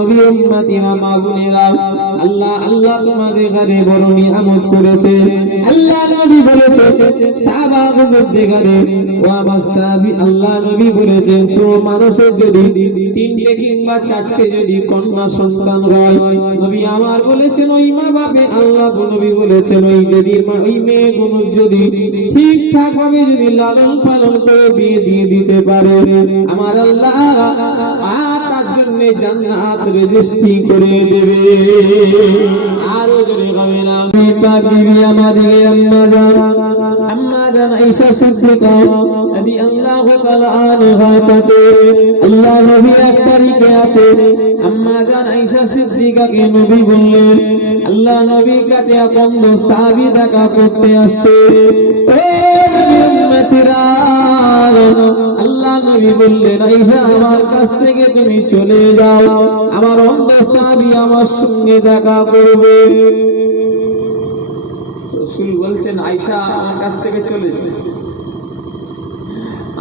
নবী উম্মতিরা মা বোনেরা, আল্লাহ আল্লাহ তোমাদের ঘরে বড় নিয়ামত করেছে। আল্লাহ নবী বলেছে সাহাবা বুজুর্গদের ঘরে ও আমার সাহাবী, আল্লাহ নবী বলেছেন কোন মানুষের যদি 3টে কিংবা 4টে যদি কন্যা সন্তান হয়, নবী আমার বলেছেন ওই মা বাপে, আল্লাহ নবী বলেছেন ওই যদি ওই মেয়েগুলো যদি ঠিকঠাক ভাবে যদি লালন পালন করে বিয়ে দিয়ে দিতে পারে, আমার আল্লাহ আর তার জন্য জান্নাত রেজিস্ট্রি করে দেবে। আরো যদি হবে না পাক বিবি আমাদের আম্মা জান আয়েশা সিদ্দিকা রাদিয়াল্লাহু তাআলা আনহা কাছে আল্লাহ নবী এক তারিখে আছে, আম্মা জান আয়েশা সিদ্দিকাকে নবী বললেন, আল্লাহ নবীর কাছে আপন সাহাবী দেখা করতে আসছে। আল্লাহ নবী বললেন আয়েশা আমার কাছ থেকে তুমি চলে যাও, আমার অন্ধ সাহাবী আমার সঙ্গে দেখা করবে। রাসূল বলছেন আয়েশা আমার কাছ থেকে চলে যাও,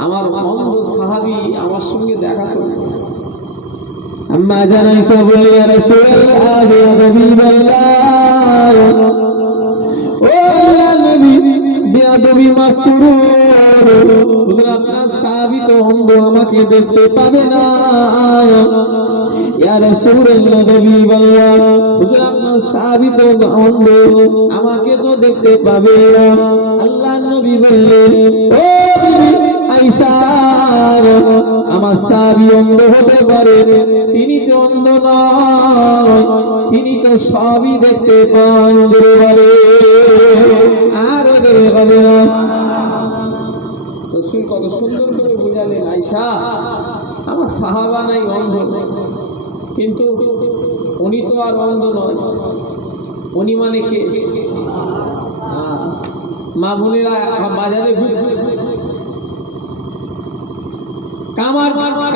আমার অন্ধ সাহাবী আমার সঙ্গে দেখা করবে। আম্মা জান আয়েশা বললেন ইয়া রাসূলুল্লাহ ইয়া হাবিবাল্লাহ, ও আল্লাহর নবী বেয়াদবি মাফ করুন, আপনার সাহাবী তো অন্ধ, আমাকে দেখতে পাবে না। ইয়া রাসূলুল্লাহ হাবিবাল্লাহ, হুজুর আপনার সাহাবী তো অন্ধ, আমাকে তো দেখতে পাবে না। আল্লাহর নবী বললেন ও বিবি আয়েশা, আমার সাহাবী অন্ধ হতে পারে, তিনি তো অন্ধ নয়, তিনি তো সবই দেখতে পান। আর ওদের হবে না। রাসূল কত সুন্দর করে বুঝালেন আয়েশা আমার সাহাবা নাই অন্ধ, কিন্তু উনি তো আর অন্ধ নয়। উনি মানে কে? মা বোনেরা বাজারে ঘুরছে,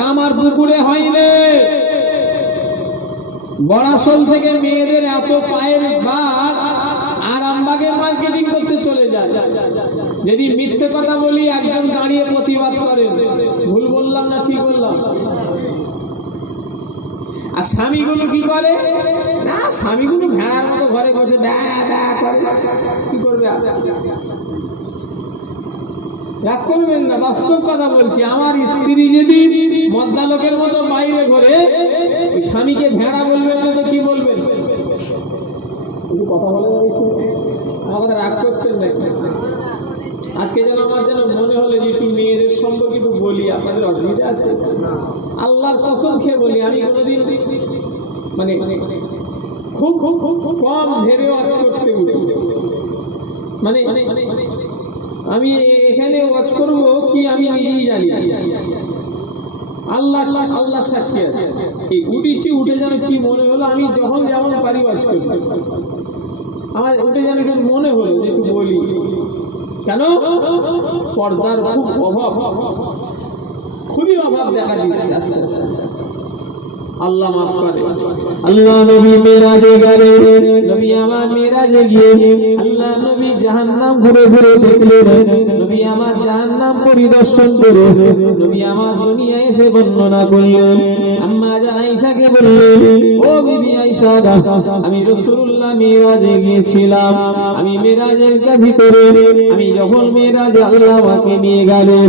কামার পুকুরে হয়নি, বড়াসল থেকে মেয়েদের এত পায়ের বাদ আরামবাগে মার্কেটিং করতে চলে যায়। যদি মিথ্যে কথা বলি একজন দাঁড়িয়ে প্রতিবাদ করেন, ভুল বললাম না ঠিক বললাম? আর স্বামীগুলো কি করে না, স্বামীগুলো ভেড়ার মতো ঘরে বসে ব্যা ব্যা করে। কি করবে? রাগ করবেন না, বাস্তব কথা বলছি। আমার স্ত্রী যদি মদ্দা লোকের মতো বাইরে ঘরে, ওই স্বামীকে ভেড়া বলবেন না তো কি বলবেন? কথা বলে আমার কথা রাগ করছেন না? আজকে যেন আমার যেন মনে হলো যে একটু মেয়েদের সম্পর্কে একটু বলি, আপনাদের অসুবিধা আছে? আল্লাহর কসম খেয়ে বলি, আমি কোনোদিন মানে খুব খুব খুব কম ভেবে ওয়াজ করতে উঠি। মানে আমি এখানে ওয়াজ করব কি আমি নিজেই জানি, আল্লাহ আল্লাহ সাক্ষী আছে। এই উঠেছি, উঠে যেন কি মনে হলো, আমি যখন যেমন পারি ওয়াজ করি, আমার উঠে যেন একটু মনে হলো যে একটু বলি। কেন? পর্দার খুব অভাব, খুবই অভাব দেখা দিচ্ছে আস্তে আস্তে। আল্লাহ মাফ করে। আল্লাহ নবী মেরাজে গেলেন, নবী আমার মেরাজে গিয়ে আল্লাহ নবী জাহান্নাম ঘুরে ঘুরে দেখলেন, নবী আমার জাহান্নাম পরিদর্শন করে নবী আমার দুনিয়ায় এসে বর্ণনা করলেন। আম্মা জান আয়েশাকে বললেন ও বিবি আয়েশা, আমি রাসূলুল্লাহ মেরাজে গিয়েছিলাম, আমি মেরাজের ভিতরে আমি যখন মেরাজে আল্লাহ আমাকে নিয়ে গেলেন,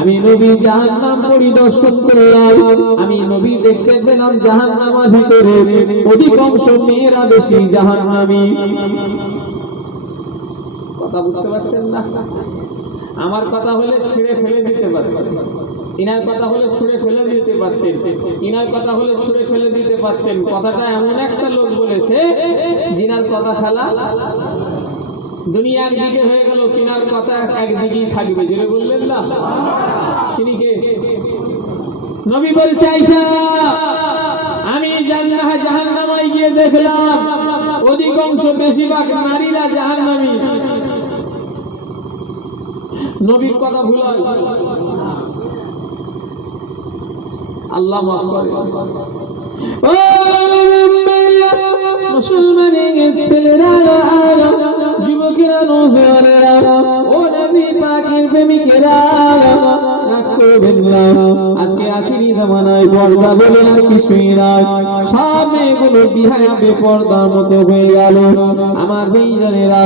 আমি নবী জাহান্নাম পরিদর্শন করলাম, আমি নবী দেখতে পেলাম জাহান্নামের ভিতরে অধিকাংশ মেয়েরা বেশি জাহান্নামী। কথা বুঝতে পারছেন না? আমার কথা হলে ছেড়ে ফেলে দিতে পারতেন, ইনার কথা হলে ছুঁড়ে ফেলে দিতে পারতেন, ইনার কথা হলে ছুঁড়ে ফেলে দিতে পারতেন। কথাটা এমন একটা লোক বলেছে জিনার কথা ফেলা দুনিয়া একদিকে হয়ে গেল, তিনার কথা একদিকেই থাকবে। জোরে বললেন না? তিনি কে? নবী বলছে আয়েশা, আমি জাহান্নামে গিয়ে দেখলাম অধিকাংশ বেশিরভাগ নারীরা জাহান্নামী। নবীর কথা ভুল হয়? আল্লাহ মাফ করে। ও মুসলমানের ছেলেরা, যুবকেরা, নওজোয়ানেরা, ও নবী পাকের প্রেমিকেরা, রাগ করবেন না। আজকে আখিরি জামানায় পর্দা বলে আর কিছুই নাই, সব মেয়েগুলো বিহায়া বেপর্দার মতো হয়ে গেল। আমার ভাইজানেরা,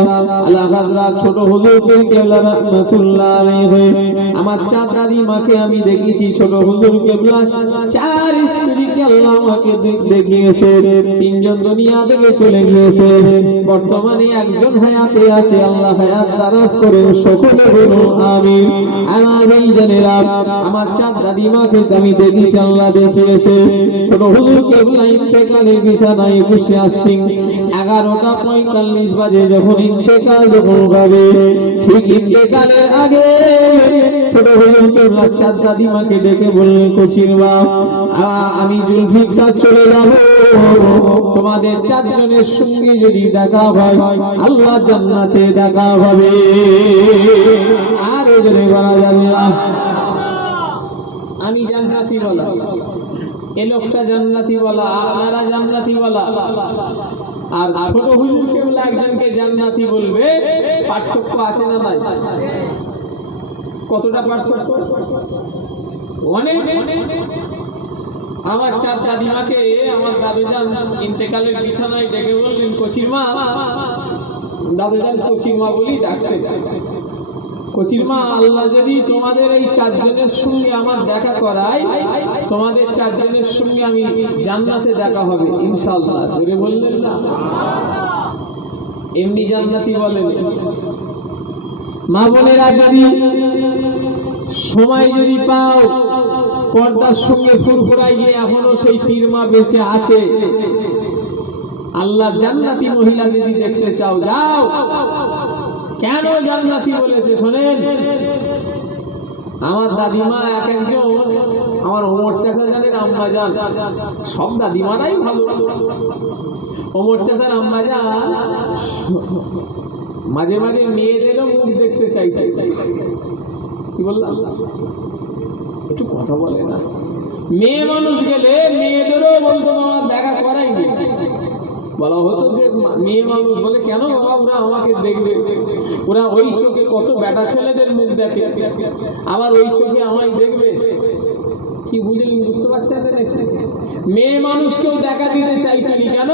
আল্লাহ হযরত ছোট হুজুর পীর কেবলা রাহমাতুল্লাহ আলাইহি, আমার চাচা দাদিমাকে আমি দেখেছি, ছোট হুজুর কেবলা 4 স্ত্রীকে আল্লাহ আমাকে দেখিয়েছে, 3 জন দুনিয়া থেকে চলে গিয়েছে, বর্তমানে একজন হায়াতে আছে। আল্লাহ হায়াত দারাজ করেন, সকলে বলুন আমিন। আমার ভাইজানেরা, আমার চাচা দাদিমাকে আমি দেখেছি, আল্লাহ দেখিয়েছে। ছোট হুজুর কেবলা ইন্তেকালের বিছানায় বসে আছেন, 11:45 বাজে যখন ইন্তেকাল যখন হবে, ঠিক ইন্তেকালের আগে ছোট হুজুর কেবলা চাচা দাদিমাকে ডেকে বললেন, কচির মা, আমি জুলফিকার চলে যাব, তোমাদের 4 জনের সঙ্গে যদি দেখা হয় আল্লাহ জান্নাতে দেখা হবে। আর এজন্য বলা যাবে না আমি জান্নাতি বলা, এ লোকটা জান্নাতি বলা, আপনারা জান্নাতি বলা, আর ছোট হুজুর কেবলা একজনকে জান্নাতি বলবে। পার্থক্য আছে না নাই? কতটা পার্থক্য? অনেক। আমার চাচা দাদিমাকে আমার দাদুজান ইন্তেকালের বিছানায় ডেকে বললেন, কচির মা, দাদুজান কচির মা বলি ডাকতে, কচির মা, আল্লাহ যদি তোমাদের এই 4 জনের সঙ্গে আমার দেখা করায়, তোমাদের 4 জনের সঙ্গে আমি জান্নাতে দেখা হবে ইনশাআল্লাহ। জোরে বললেন না? এমনি জান্নাতি বলেন। মা বোনেরা, যদি সময় যদি পাও, পর্দার সঙ্গে ফুরফুরাই গিয়ে এখনো সেই পীরমা বেঁচে আছে, আল্লাহ জান্নাতি মহিলা যদি দেখতে চাও যাও। কেন জান্নাতি বলেছে শোনেন। আমার দাদিমা এক একজন, আমার ওমর চাচা জানেন, আম্মা জান, সব দাদিমারাই ভালো। ওমর চাচার আম্মা জান মাঝে মাঝে মেয়েদেরও মুখ দেখতে চাইছে। কি বললাম? একটু কথা বলে না। মেয়ে মানুষ গেলে মেয়েদেরও বলতো আমার দেখা করাই নি। বলা হতো যে মেয়ে মানুষ বলে, কেন বাবা, ওরা আমাকে দেখবে, ওরা ওই চোখে কত বেটা ছেলেদের মুখ দেখে, আবার ওই চোখে আমায় দেখবে। কি বুঝলেন? বুঝতে পারছেন? মেয়ে মানুষকেও দেখা দিতে চাইছেনি। কেন?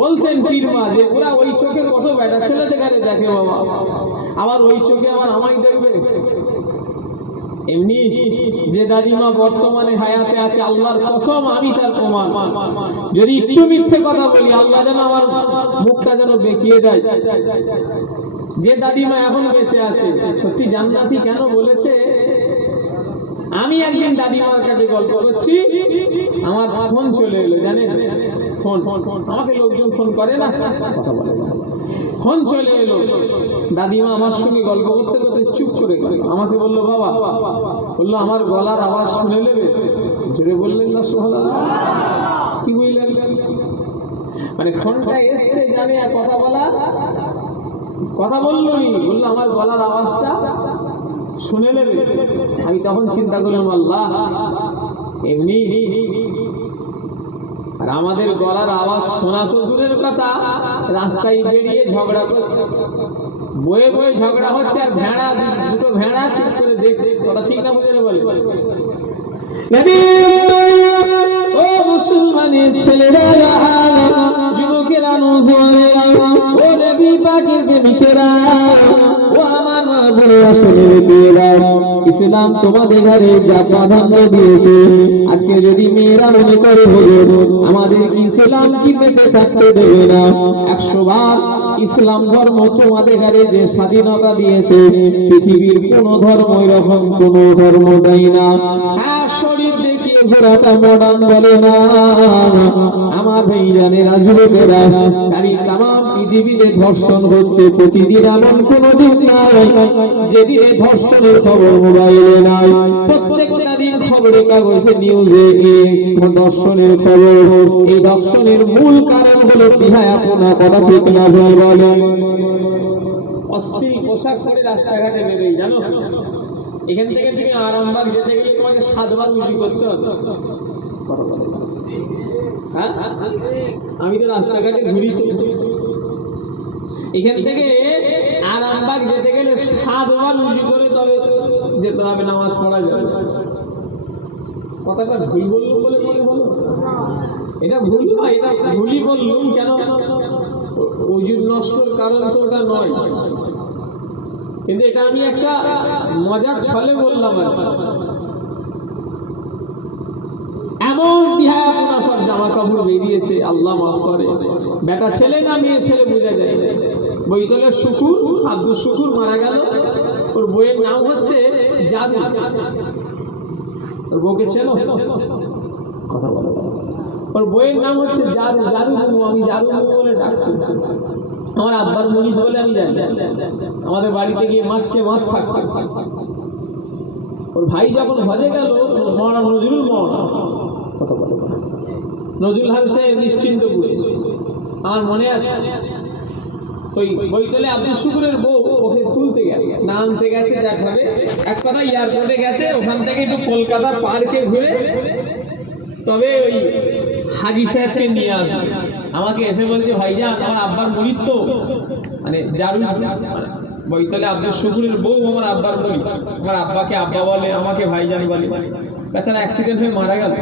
বলতেন পীরমা যে ওরা ওই চোখে কত বেটা ছেলেদের দেখে বাবা, আবার ওই চোখে আবার আমায় দেখবে। এমনি যে দাদিমা বর্তমানে হায়াতে আছে, আল্লাহর কসম আমি তার প্রমাণ, যদি একটু মিথ্যে কথা বলি আল্লাহ যেন আমার মুখটা যেন দেখিয়ে দেয়। যে দাদিমা এখন বেঁচে আছে, সত্যি জান্নাতি কেন বলেছে? আমি একদিন দাদিমার কাছে গল্প করছি, আমার ফোন চলে এলো, জানেন? ফোন আমাকে লোকজন ফোন করে না, কথা বলে না, ফোন চলে এলো। দাদিমা আমার সঙ্গে গল্প করতে করতে চুপ করে গেল। আমাকে বললো, বাবা, বললো আমার গলার আওয়াজ শুনে নেবে। জোরে বললেন না সুবহানাল্লাহ? কি বললেন? মানে ফোনটা এসছে জানে আর কথা বললোই, বললো আমার গলার আওয়াজটা শুনে নেবে। আমি তখন চিন্তা করলাম, আল্লাহ, এমনি আর আমাদের গলার আওয়াজ শোনা তো দূরের কথা, রাস্তায় বেরিয়ে ঝগড়া করছে, বয়ে বয়ে ঝগড়া হচ্ছে, আর ভেড়া, দুটো ভেড়া চুপ করে দেখছে। কথা ঠিক না? বুঝে বলে ও মুসলমানের ছেলেরা, যুবকেরা, নওজওয়ানেরা, ও নবী পাকের প্রেমিকেরা, ও আমার মা বড় আসলের মেয়েরা, ইসলাম তোমাদের ঘরে যা প্রাধান্য দিয়েছে, আজকে যদি মেয়েরা মনে করে হুজুর আমাদের কি ইসলাম কি বেঁচে থাকতে দেবে না, 100 বার ইসলাম ধর্ম তোমাদের ঘরে যে স্বাধীনতা দিয়েছে, পৃথিবীর কোন ধর্ম এরকম কোন ধর্ম দেয় না। শরীর দেখিয়ে ঘোরাটা মডার্ন বলে না। আমার ভাইজানেরা, যুবকেরা, তাই তামাম পৃথিবীতে ধর্ষণ হচ্ছে প্রতিদিন, এমন কোনদিন নাই যেদিনে ধর্ষণের খবর মোবাইলে নাই। প্রত্যেকটা দিন খবরের কাগজে, নিউজে ধর্ষণের খবর। এই ধর্ষণের মূল কারণ হলো বিহায়াপনা। কথা ঠিক না ভুল বলেন? অশ্লীল পোশাক পরে রাস্তাঘাটে বেরোই, জানো? এখান থেকে তুমি আরামবাগ যেতে গেলে তোমাকে 7 বার উঁচু করতে হবে। আমি তো রাস্তাঘাটে ঘুরি, তো এখান থেকে আরামবাগ যেতে গেলে 7 বার উঁচু করে তবে যেতে হবে, নামাজ পড়া যাবে। কথাটা ভুল বললুম বলে মনে হলো? এটা ভুল নয়, এটা ভুলই বললুম। কেন? ওজুর নষ্টর কারণ তো ওটা নয়, কিন্তু এটা আমি একটা মজার ছলে বললাম আর কি। এমন বিহায়াপনা সব জামা কাপড় বেরিয়েছে, আল্লাহ মাফ করে। বেটা ছেলে না মেয়ে ছেলে বোঝা যায়। বৈতলের শুকুর, আব্দুল শুকুর মারা গেল, ওর বইয়ের নাম হচ্ছে জাদু। ওর বউকে ছিল কথা বলো, ওর বইয়ের নাম হচ্ছে জাদু। জাদু বাবু, আমি জাদু বাবু বলে ডাকতাম। আমার আব্বার মুরিদ বলে আমি জানি। আমাদের বাড়িতে গিয়ে মাসকে মাস থাকতো। ওর ভাই যখন হজে গেল, মৌলানা নজরুল, মৌলানা কথা বলো, নজরুল হাসে নিশ্চিন্তপুরে, আমার মনে আছে। ওই বৈতলে আব্দুল শুকুরের বউ ওকে তুলতে গেছে, না আনতে গেছে, যা খাবে এক কথা, এয়ারপোর্টে গেছে। ওখান থেকে একটু কলকাতা পার্কে ঘুরে তবে ওই হাজি সাহেবকে নিয়ে আসে। আমাকে এসে বলছে, ভাইজান আমার আব্বার মুরিদ তো, মানে জারু, বৈতলে আব্দুল শুকুরের বউ আমার আব্বার মুরিদ। আমার আব্বাকে আব্বা বলে, আমাকে ভাইজান বলে। বেচারা অ্যাক্সিডেন্ট হয়ে মারা গেল।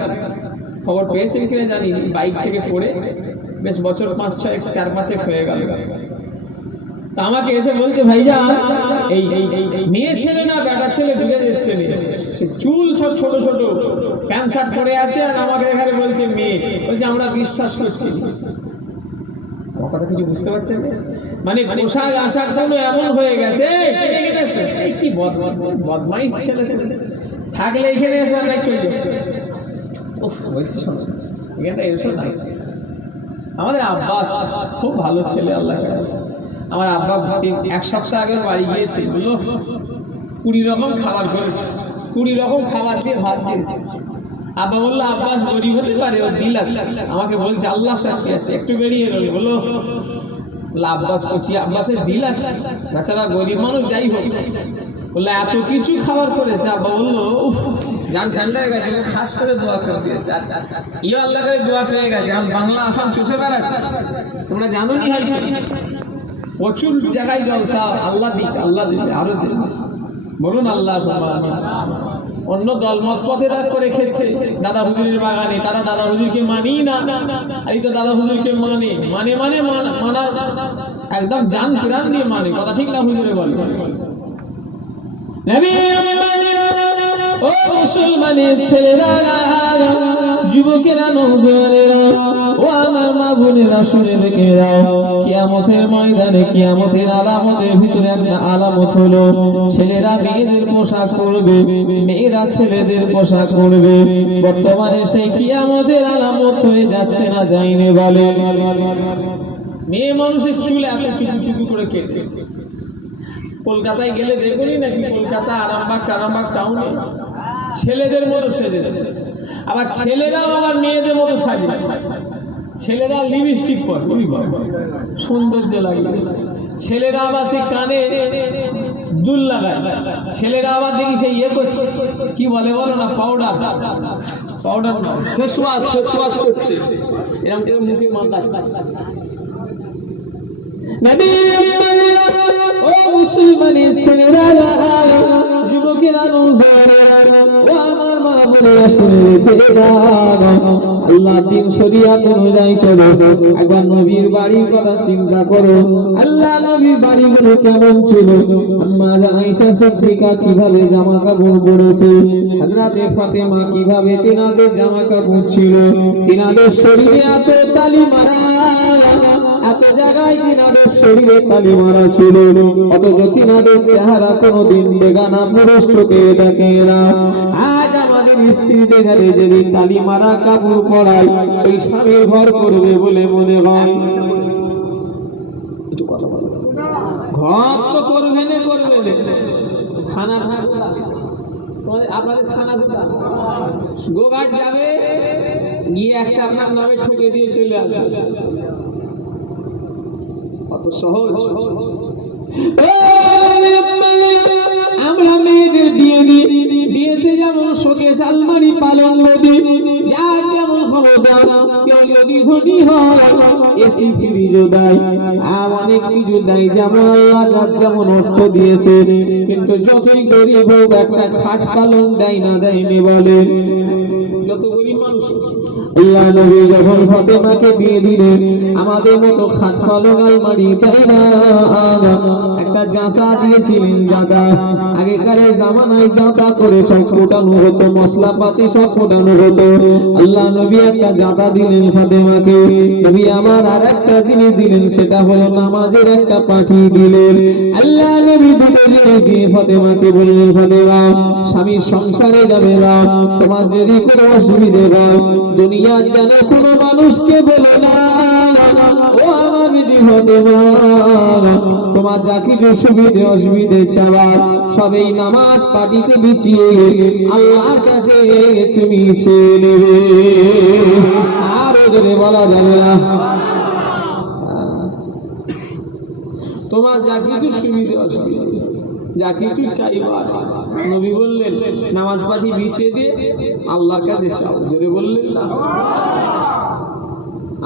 খবর পেয়েছেন কিনা জানি, বাইক থেকে পড়ে বেশ বছর 4-5 হয়ে গেল। তা আমাকে এসে বলছে, ভাইজান এই মেয়ে ছেলে না বেটা ছেলে বুঝে যাচ্ছে না, সে চুল সব ছোট ছোট, প্যান্ট শার্ট পরে আছে, আর আমাকে এখানে বলছে মেয়ে। বলছে আমরা বিশ্বাস করছি। আমার কথা কিছু বুঝতে পারছেন? মানে পোশাক আশাক গুলো এমন হয়ে গেছে, কি বদমাইশ ছেলে থাকলে এখানে এসে চলবে। বলছি শোনো, এখানটা এসো না। আমাদের আব্বাস খুব ভালো ছেলে, আল্লাহ। আমার আব্বা 1 সপ্তাহ আগে বাড়ি গিয়েছিল, 20 রকম খাবার করেছে, 20 রকম খাবার দিয়ে ভাত দিয়েছে। আব্বা বললো, আব্বাস গরিব হতে পারে, ওর দিল আছে। আমাকে বলছে, আল্লাহ সাক্ষী আছে, একটু বেরিয়ে এলো। বললো আব্বাস করছি, আব্বাসের দিল আছে, বেচারা গরিব মানুষ, যাই হোক। বললো এত কিছু খাবার করেছে। আব্বা বললো, উফ, জান ঠান্ডা হয়ে গেছে, খাস করে দোয়া করে দিয়েছে। ইয়ে আল্লাহ করে দোয়া পেয়ে গেছে। আমি বাংলা আসাম চষে বেড়াচ্ছি, তোমরা জানো নি হয়তো। প্রচুর জায়গায় জলসা, আল্লাহ দিক, আল্লাহ দিক, আরো দিক, বলুন আল্লাহ। অন্য দলমত পথে রাগ করে খেচ্ছে দাদা হুজুরের বাগানে, তারা দাদা হুজুরকে মানি না। আর এই তো দাদা হুজুরকে মানার একদম জান প্রাণ দিয়ে মানে, কথা ঠিক না হুজুরে বলে। ও মুসলমানের ছেলেরা, যুবকেরা, নওজোয়ানেরা, ও আমার মা বোনেরা, শুনে রেখে দাও, কিয়ামতের ময়দানে, কিয়ামতের আলামতের ভিতরে একটা আলামত হলো, ছেলেরা মেয়েদের পোশাক পরবে, মেয়েরা ছেলেদের পোশাক পরবে। বর্তমানে সেই কিয়ামতের আলামত হয়ে যাচ্ছে না, যায়নি বলে। মেয়ে মানুষের চুল এত টুকু টুকু করে কেটেছে। কলকাতায় গেলে দেখবেনই নাকি, কলকাতা আরামবাগ টাউনে ছেলেদের মতো সেজেছে। আবার ছেলেরাও আবার মেয়েদের মতো সাজে। ছেলেরা লিপস্টিক পরে, সৌন্দর্য লাগে। ছেলেরা আবার সেই কানে দুল লাগায়। ছেলেরা আবার দেখি সেই ইয়ে করছে, কি বলে বলো না, পাউডার না, ফেস ওয়াশ করছে, এরকম করে মুখে মাখাচ্ছে। ও মুসলমানের ছেলেরা, যুবকেরা, ও আমার মা বোনেরা, শুনে রেখে দাও, আল্লাহ দিন শরিয়াত অনুযায়ী চলো। একবার নবীর বাড়ির কথা চিন্তা করো, আল্লাহ নবীর বাড়িগুলো কেমন ছিল। আম্মা আয়েশা সিদ্দিকা কিভাবে জামা কাপড় পরেছে, হযরতে ফাতেমা কিভাবে তিনাদের জামা কাপড় ছিল, তিনাদের শরীরে এত তালি মারা, এত জায়গায় তিনাদের শরীরে তালি মারা ছিল, অথচ তিনাদের চেহারা কোনোদিন বেগানা পুরুষ চোখে দেখে না। আজ আমাদের স্ত্রীদের ঘরে যদি তালি মারা কাপড় পরায়, ওই স্বামীর ঘর করবে বলে মনে হয়। একটু কথা বলো, ঘর তো করবে না, খানা আপনাদের খানা গোঘাট যাবে, গিয়ে একটা আপনার নামে ঠকে দিয়ে চলে আসবে, অত সহজ। আমরা আমরা মেয়েদের বিয়ে দিই, বিয়েতে যেমন শোকেস আলমারি পালঙ্ক দিই, যা যেমন ক্ষমতা, কেউ যদি ধনী হয় এসি ফ্রিজও দেয়, আর অনেক কিছু দেয়, যেমন আল্লাহ যার যেমন অর্থ দিয়েছে। কিন্তু যতই গরিব হোক একটা খাট পালং দেয় না দেয়নি বলে। যত গরিব মানুষ, আল্লাহ নবী যখন ফাতেমাকে বিয়ে দিলেন আমাদের মতো খাট পালং আলমারি দেয় না, একটা জাঁতা দিয়েছিলেন। জাঁতা আগেকার জামানায় জাঁতা করে সব ফোটানো হতো, মশলাপাতি সব ফোটানো হতো। আল্লাহ নবী একটা জাঁতা দিলেন ফাতেমাকে। নবী আমার আর একটা জিনিস দিলেন, সেটা হলো নামাজের একটা পাঠি দিলেন। আল্লাহ নবী দুটো জিনিস দিয়ে ফাতেমাকে বললেন, ফাতেমা স্বামীর সংসারে যাবে না, তোমার যদি কোনো অসুবিধে হয় দুনিয়ার যেন কোনো মানুষকে বলে না, ও আমার বিবি ফাতেমা তোমার যা কিছু সুবিধে অসুবিধে চাওয়া সবই নামাজ পাটিতে বিছিয়ে আল্লাহর কাছে তুমি চেয়ে নেবে। আর ওদের বলা যাবে না, তোমার যা কিছু সুবিধে অসুবিধে যা কিছু চাইবা, নবী বললেন নামাজ পাঠি বিছিয়ে দিয়ে আল্লাহর কাছে চাও। জোরে বললেন না?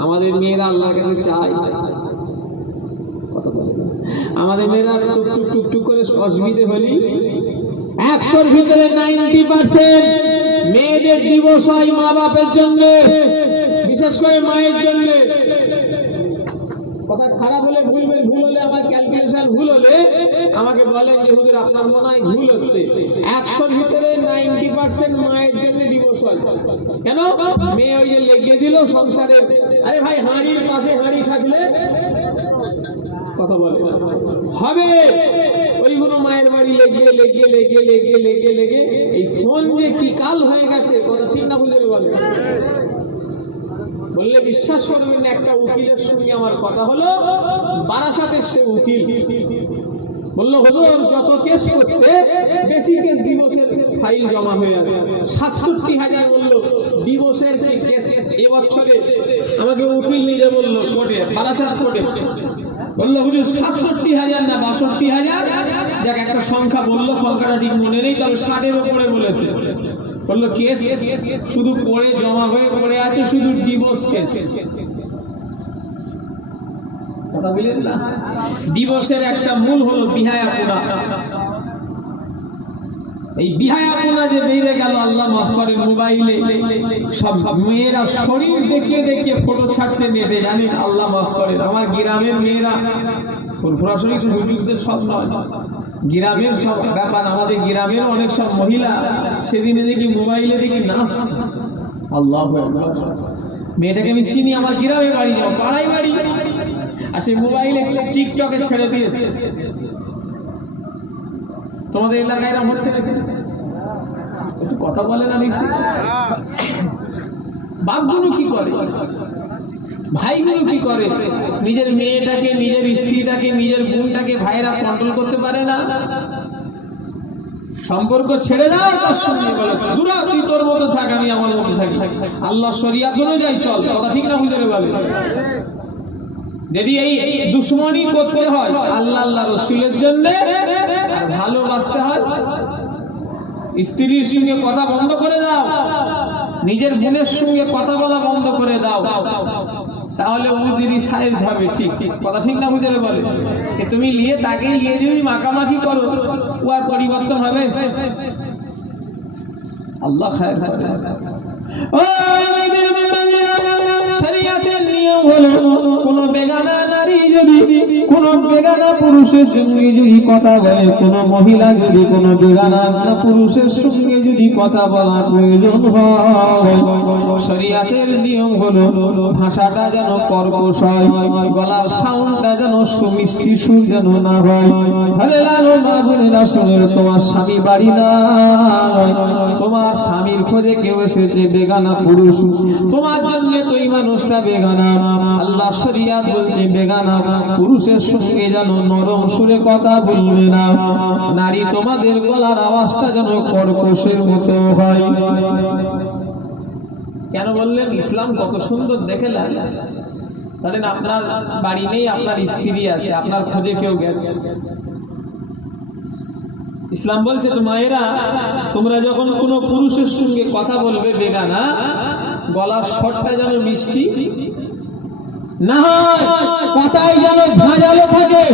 আমাদের মেয়েরা আল্লাহর কাছে চায়, আমাদের মেয়েরা টুকটুক টুকটুক করে অসুবিধে হলেই 100-র ভিতরে 90% মেয়েদের দিবস হয় মা বাপের জন্য, বিশেষ করে মায়ের জন্য। কথা খারাপ হলে ভুলবেন, ভুল হলে আমার ক্যালকুলেশন ভুল হলে আমাকে বলেন যে হুজুর আপনার মনে হয় ভুল হচ্ছে। 100-র ভিতরে 90% মায়ের জন্য দিবস হয়। কেন? মেয়ে ওই যে লেগে দিল সংসারে। আরে ভাই হাঁড়ির পাশে হাঁড়ি থাকলে কথা বলে হবে, ওইগুলো মায়ের বাড়ি লেগে লেগে লেগে লেগে লেগে লেগে এই ফোন যে কি কাল হয়ে গেছে, কথা ঠিক না বুঝে বলে বললে বিশ্বাস করবেন না। একটা উকিলের সঙ্গে আমার কথা হলো, বারাসাতের সে উকিল বললো হলো যত কেস করছে বেশি কেস ডিভোর্সের ফাইল জমা হয়ে আছে, 67,000 বললো ডিভোর্সের কেস এবছরে। আমাকে উকিল নিজে বললো কোর্টে, বারাসাত কোর্টে বললো হুজুর 67,000 না 62,000, যাক একটা সংখ্যা বললো, সংখ্যাটা ঠিক মনে নেই, তবে 60-এর উপরে বলেছে। বললো কেস শুধু পড়ে জমা হয়ে পড়ে আছে, শুধু ডিভোর্স কেস। কথা বলেন না? ডিভোর্সের একটা মূল হলো বিহায়াপুনা। এই বিহায়াপুনা যে বেড়ে গেল, আল্লাহ মাফ করেন, মোবাইলে সব মেয়েরা শরীর দেখিয়ে দেখিয়ে ফটো ছাড়ছে নেটে, জানেন? আল্লাহ মাফ করেন। আমার গ্রামের মেয়েরা সরাসরি হুজুরদের সব নয়, গ্রামের সব ব্যাপার। আমাদের গ্রামের অনেক সব মহিলা সেদিনে দেখি মোবাইলে দেখি নাচ। আল্লাহ মেয়েটাকে আমি চিনি, আমার গ্রামে বাড়ি, যাও পাড়ায় বাড়ি, আর সেই মোবাইলে টিকটকে ছেড়ে দিয়েছে। তোমাদের এলাকায় এরকম হচ্ছে নাকি? একটু কথা বলে না দেখছি। বাপগুলো কি করে, ভাইগুলো কি করে? নিজের মেয়েটাকে, নিজের স্ত্রীটাকে, নিজের বোনটাকে ভাইরা কন্ট্রোল করতে পারে না। সম্পর্ক ছেড়ে দাও, তার সঙ্গে বলে দূরা তুই তোর মতো থাক, আমি আমার মতো থাকি, আল্লাহ শরিয়াত অনুযায়ী চল। কথা ঠিক না হুজুরে বলে? যদি এই দুশ্মনী করতে হয় আল্লাহ আল্লাহ রসুলের জন্য আর ভালোবাসতে হয়, স্ত্রীর সঙ্গে কথা বন্ধ করে দাও, নিজের বোনের সঙ্গে কথা বলা বন্ধ করে দাও, তাহলে উদিরই সাইজ হবে। ঠিক কথা ঠিক না বুঝে বলে? তুমি নিয়ে তাকে নিয়ে যদি মাখামাখি করো, ও আর পরিবর্তন হবে? আল্লাহ খায় খায়। শরীয়তের নিয়ম হলো কোন বেগানা নারী যদি কোন বেগানা পুরুষের সঙ্গে যদি কথা বলে, কোন মহিলা যদি কোন বেগানা পুরুষের সঙ্গে যদি কথা বলার প্রয়োজন হয়, শরীয়তের নিয়ম হলো ভাষাটা যেন কর্কশ হয়, গলার সাউন্ডটা যেন সুমিষ্টি সুর যেন না হয়। তাহলে লালো মা বোনেরা শুনে, তোমার স্বামী বাড়ি না, তোমার স্বামীর খোঁজে কেউ এসেছে বেগানা পুরুষ, তোমার জন্য তো এই মানুষটা বেগানা। আল্লাহ শরিয়াত বলছে বেগানা পুরুষের সঙ্গে যেন নরম সুরে কথা বলবে না, নারী তোমাদের গলার আওয়াজটা যেন কর্কশের মতো হয়। কেন বললেন? ইসলাম কত সুন্দর দেখে লাগে। তাহলে আপনার বাড়ি নেই, আপনার স্ত্রী আছে, আপনার খোঁজে কেউ গেছে, ইসলাম বলছে তো মায়েরা, তোমরা যখন কোনো পুরুষের সঙ্গে কথা বলবে বেগানা, গলার স্বরটা যেন মিষ্টি না হয়, কথাই যেন ঝাঁঝালো থাকে,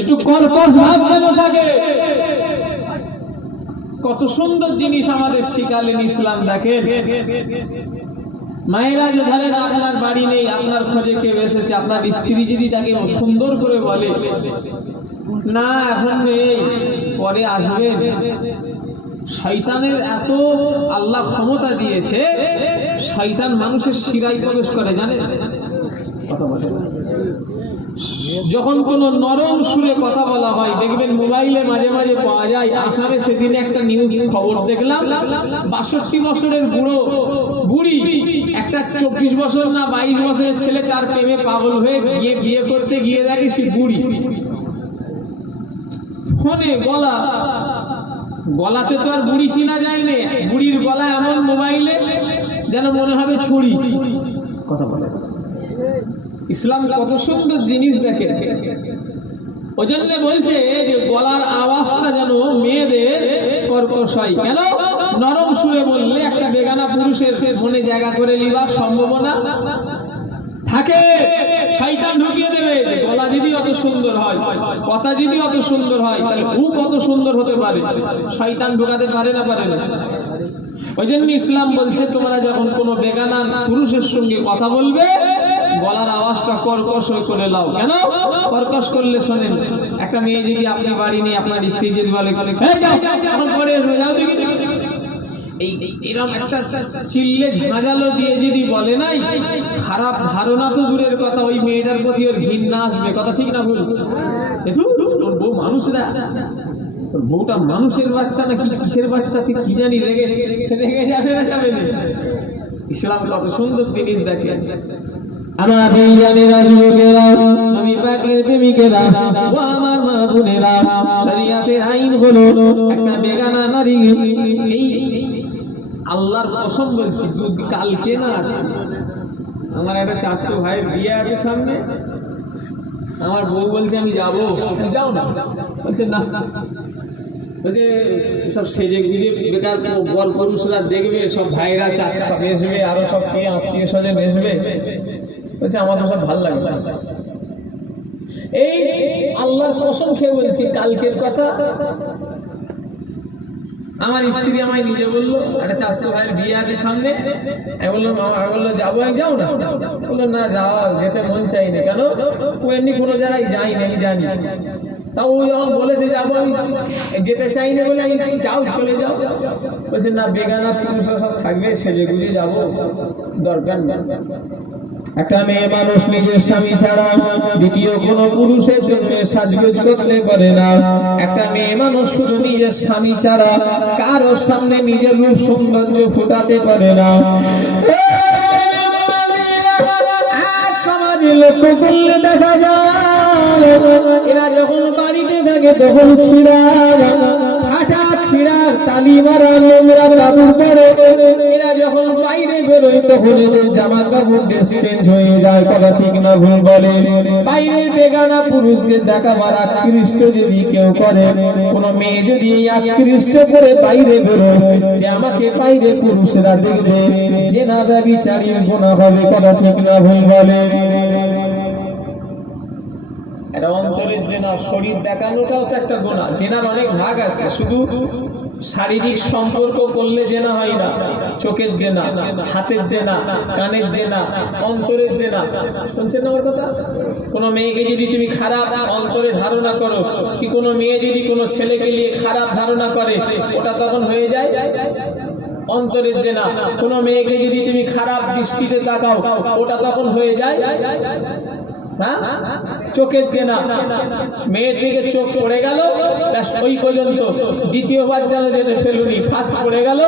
একটু কর্কশ ভাব যেন থাকে। কত সুন্দর জিনিস আমাদের শিখালেন ইসলাম। দেখেন মায়েরা, যে ধরেন আপনার বাড়ি নেই, আপনার খোঁজে কেউ এসেছে, আপনার স্ত্রী যদি তাকে সুন্দর করে বলে না এখন নেই পরে আসবেন, শয়তানের এত আল্লাহ ক্ষমতা দিয়েছে, শয়তান মানুষের শিরায় প্রবেশ করে, জানেন? কথা বলে যখন কোনো নরম সুরে কথা বলা হয়, দেখবেন মোবাইলে মাঝে মাঝে পাওয়া যায়। আসামে সেদিন একটা নিউজ খবর দেখলাম, ৬২ বছরের বুড়ি একটা ২৪ বছর না ২২ বছরের ছেলে তার প্রেমে পাগল হয়ে গিয়ে বিয়ে করতে গিয়ে দেখে সে বুড়ি। ফোনে গলাতে তো আর বুড়ি চিনা যায় না, বুড়ির গলা এমন মোবাইলে যেন মনে হবে ছুরি। কথা বলে ইসলাম কত সুন্দর জিনিস দেখে। ওই জন্য বলছে যে গলার আওয়াজটা যেন মেয়েদের কর্কশ হয়। কেন? নরম সুরে বললে একটা বেগানা পুরুষের মনে জায়গা করে নিবার সম্ভাবনা থাকে, শয়তান ঢুকিয়ে দেবে। গলা যদি অত সুন্দর হয়, কথা যদি অত সুন্দর হয়, তাহলে ও কত সুন্দর হতে পারে, শয়তান ঢুকাতে পারে না পারে না? ওই জন্য ইসলাম বলছে তোমরা যখন কোনো বেগানা পুরুষের সঙ্গে কথা বলবে, গলার আওয়াজটা কর্কশ করে লাও। কেন কর্কশ করলে? শোনেন, একটা মেয়ে যদি আপনি বাড়ি নেই, আপনার স্ত্রী যদি বলে এখন পরে এসো, যাও দেখি, এরকম একটা চিল্লে ঝাঁঝালো দিয়ে যদি বলে নাই, খারাপ ধারণা তো দূরের কথা, ওই মেয়েটার প্রতি ওর ঘৃণা আসবে। কথা ঠিক না ভুল? ওর বউ মানুষ না, ওর বউটা মানুষের বাচ্চা না কি কিসের বাচ্চা ঠিক কি জানি, রেগে যাবে না যাবে না। ইসলাম কত সুন্দর জিনিস দেখে। আমাদের জানেরা, যুবকেরা, নবী পাকের প্রেমিকেরা, ও আমার মা বোনেরা, শরিয়াতের আইন হলো একটা বেগানা নারী, এই আল্লাহর কসম বলছি, কালকে না আছে আমার একটা চাচাতো ভাইয়ের বিয়ে আছে সামনে, আমার বউ বলছে আমি যাবো, যাও না, বলছে না, বলছে সব সেজে গুজে বেকার বর পুরুষরা দেখবে, সব ভাইরা চাচা সব আসবে, আরো সব আত্মীয় স্বজন আসবে, বলছে আমার তো সব ভালো লাগে। এই আল্লাহর কসম খেয়ে বলছি, কালকের কথা। আমার স্ত্রী আমায় নিজে বললো একটা চাচাতো ভাইয়ের বিয়ে আছে সামনে, আমি বললো যাবো, আমি যাও না, বললো না যাওয়া যেতে মন চাইনি। কেন? ও এমনি কোনো জায়গায় যাইনি, আমি জানি, তাও ও যখন বলেছে যাবো, আমি যেতে চাই না বলে আমি যাও চলে যাও। বলছে না, বেগানা পুরুষরা সব থাকবে, সেজে গুজে যাবো, দরকার নেই। একটা মেয়ে মানুষ নিজের স্বামী ছাড়া দ্বিতীয় কোনো পুরুষের জন্য সাজগোজ করতে পারে না। একটা মেয়ে মানুষ শুধু নিজের স্বামী ছাড়া কারোর সামনে নিজের রূপ সৌন্দর্য ফুটাতে পারে না। আজ সমাজে লক্ষ্য করলে দেখা যায়, এরা যখন বাড়িতে থাকে তখন ছিঁড়ার তালি মারা নোংরা কাপড় পরে, এরা যখন বাইরে বেরোয় তখন এদের জামা কাপড় ড্রেস চেঞ্জ হয়ে যায়। কথা ঠিক না ভুল বলে? বাইরের বেগানা পুরুষকে দেখাবার আকৃষ্ট যদি কেউ করে, কোন মেয়ে যদি এই আকৃষ্ট করে বাইরে বেরোয়, আমাকে বাইরে পুরুষরা দেখবে, জেনা ব্যভিচারীর গুনাহ হবে। কথা ঠিক না ভুল বলে? এটা অন্তরের জেনা, শরীর দেখানোটাও তো একটা গুনাহ। জেনার অনেক ভাগ আছে, শুধু শারীরিক সম্পর্ক করলে জেনা হয় না, চোখের জেনা, হাতের জেনা, কানের জেনা, অন্তরের জেনা। শুনছেন না আমার কথা? কোনো মেয়েকে যদি তুমি খারাপ অন্তরে ধারণা করো, কি কোনো মেয়ে যদি কোনো ছেলেকে নিয়ে খারাপ ধারণা করে, ওটা তখন হয়ে যায় অন্তরের জেনা। কোনো মেয়েকে যদি তুমি খারাপ দৃষ্টিতে তাকাও, ওটা তখন হয়ে যায় চোখের জেনা। মেয়ের দিকে চোখ পড়ে গেল, ওই পর্যন্ত, দ্বিতীয়বার যেন যেতে ফেলুনি, ফার্স্ট পড়ে গেল,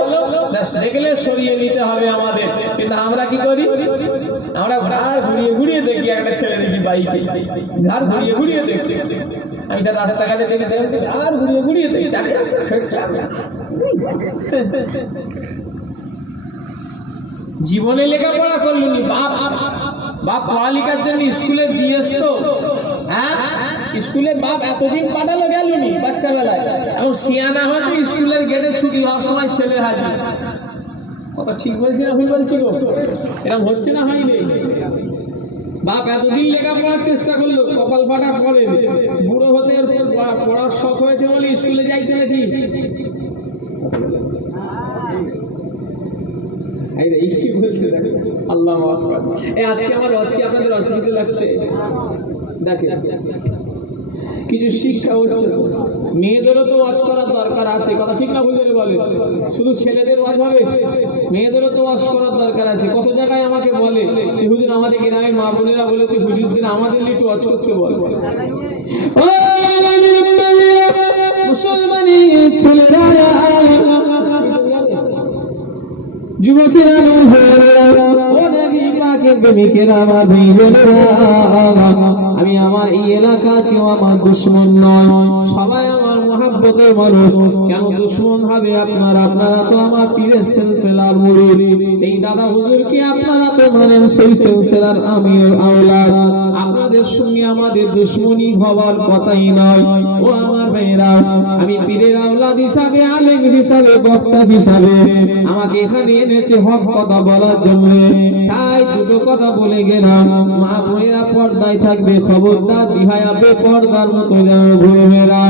দেখলে সরিয়ে নিতে হবে আমাদের। কিন্তু আমরা কি করি? আমরা ঘাড় ঘুরিয়ে ঘুরিয়ে দেখি একটা ছেলে যদি বাইকে, ঘাড় ঘুরিয়ে ঘুরিয়ে দেখছি। আমি তার রাস্তাঘাটে দেখে দেখি, ঘাড় ঘুরিয়ে ঘুরিয়ে দেখি। জীবনে লেখাপড়া করলুনি, বাপ পড়ালেখার জন্য স্কুলে দিয়েছ তো, হ্যাঁ স্কুলের বাপ এতদিন পাঠালো গেলনি বাচ্চা বেলায়, এখন সিয়ানা হয়তো স্কুলের গেটে ছুটি হওয়ার সময় ছেলে হাজির। কথা ঠিক বলছি না ভুল বলছি গো? এরকম হচ্ছে না হয়নি? বাপ এতদিন লেখাপড়ার চেষ্টা করলো, কপাল ফাটা পড়ে, বুড়ো হতে পড়ার শখ হয়েছে বলে স্কুলে যাইতে নাকি? আল্লাহ আজকে আপনাদের অসুবিধা লাগছে? দেখেন কিছু শিক্ষা হচ্ছে, মেয়েদেরও তো ওয়াজ করার দরকার আছে, কথা ঠিক না ভুল করে বলে? শুধু ছেলেদের ওয়াজ হবে? মেয়েদেরও তো ওয়াজ করার দরকার আছে। কত জায়গায় আমাকে বলে হুজুর, আমাদের গ্রামের মা বোনেরা বলেছে হুজুরদের আমাদের একটু ওয়াজ করতে বল। মুসলমানি ছেলেরা, যুবকেরা, ও নবী পাকের প্রেমিকেরা, আমার ভাইয়েরা, আমি আমার এই এলাকা কেউ আমার দুশমন নয়, সবাই আমার মহব্বতের মানুষ। কেন দুশমন হবে আপনারা? আপনারা তো আমার পীরের সিলসিলার মুরিদ। সেই দাদা হুজুরকে আপনারা তো মানেন, সেই সিলসিলার আমির আওলাদ। আপনাদের সঙ্গে আমাদের দুশমনি হওয়ার কথাই নয়। ও আমার ভাইয়েরা, আমি পীরের আওলাদ হিসাবে, আলেম হিসাবে, বক্তা হিসাবে আমাকে এখানে এনেছে হক কথা বলার জন্য। তাই দুটো কথা বলে গেলাম। মা বোনেরা পর্দায় থাকবে, খবরদার বিহায়া বেপর্দার মতো যেন ঘুরে বেড়া।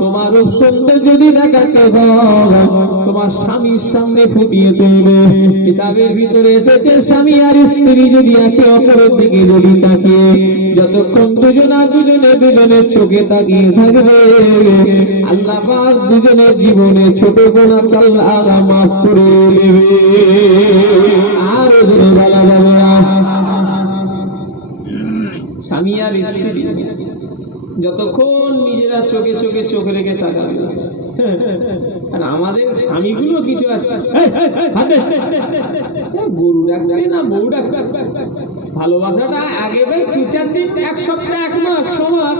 তোমার রূপ সুন্দর যদি দেখাতে হয়, তোমার স্বামীর সামনে ফুটিয়ে তুলবে। কিতাবের ভিতরে এসেছে, স্বামী আর স্ত্রী যদি একে অপরের দিকে যদি তাকিয়ে যতক্ষণ দুজনের চোখে তাকিয়ে থাকবে, আল্লাহ পাক দুজনের জীবনে ছোট গুনাহ আল্লাহ মাফ করে দেবে। আর ওদের বলা যাবে না, স্বামী আর স্ত্রী যতক্ষণ নিজেরা চোখে চোখে চোখ রেখে তাকাবে। আর আমাদের স্বামীগুলো কিছু আছে, গরু ডাকছে না বউ ডাকছে। ভালোবাসাটা আগে বেশ 2-4 দিন, 1 সপ্তাহ, 1 মাস, 6 মাস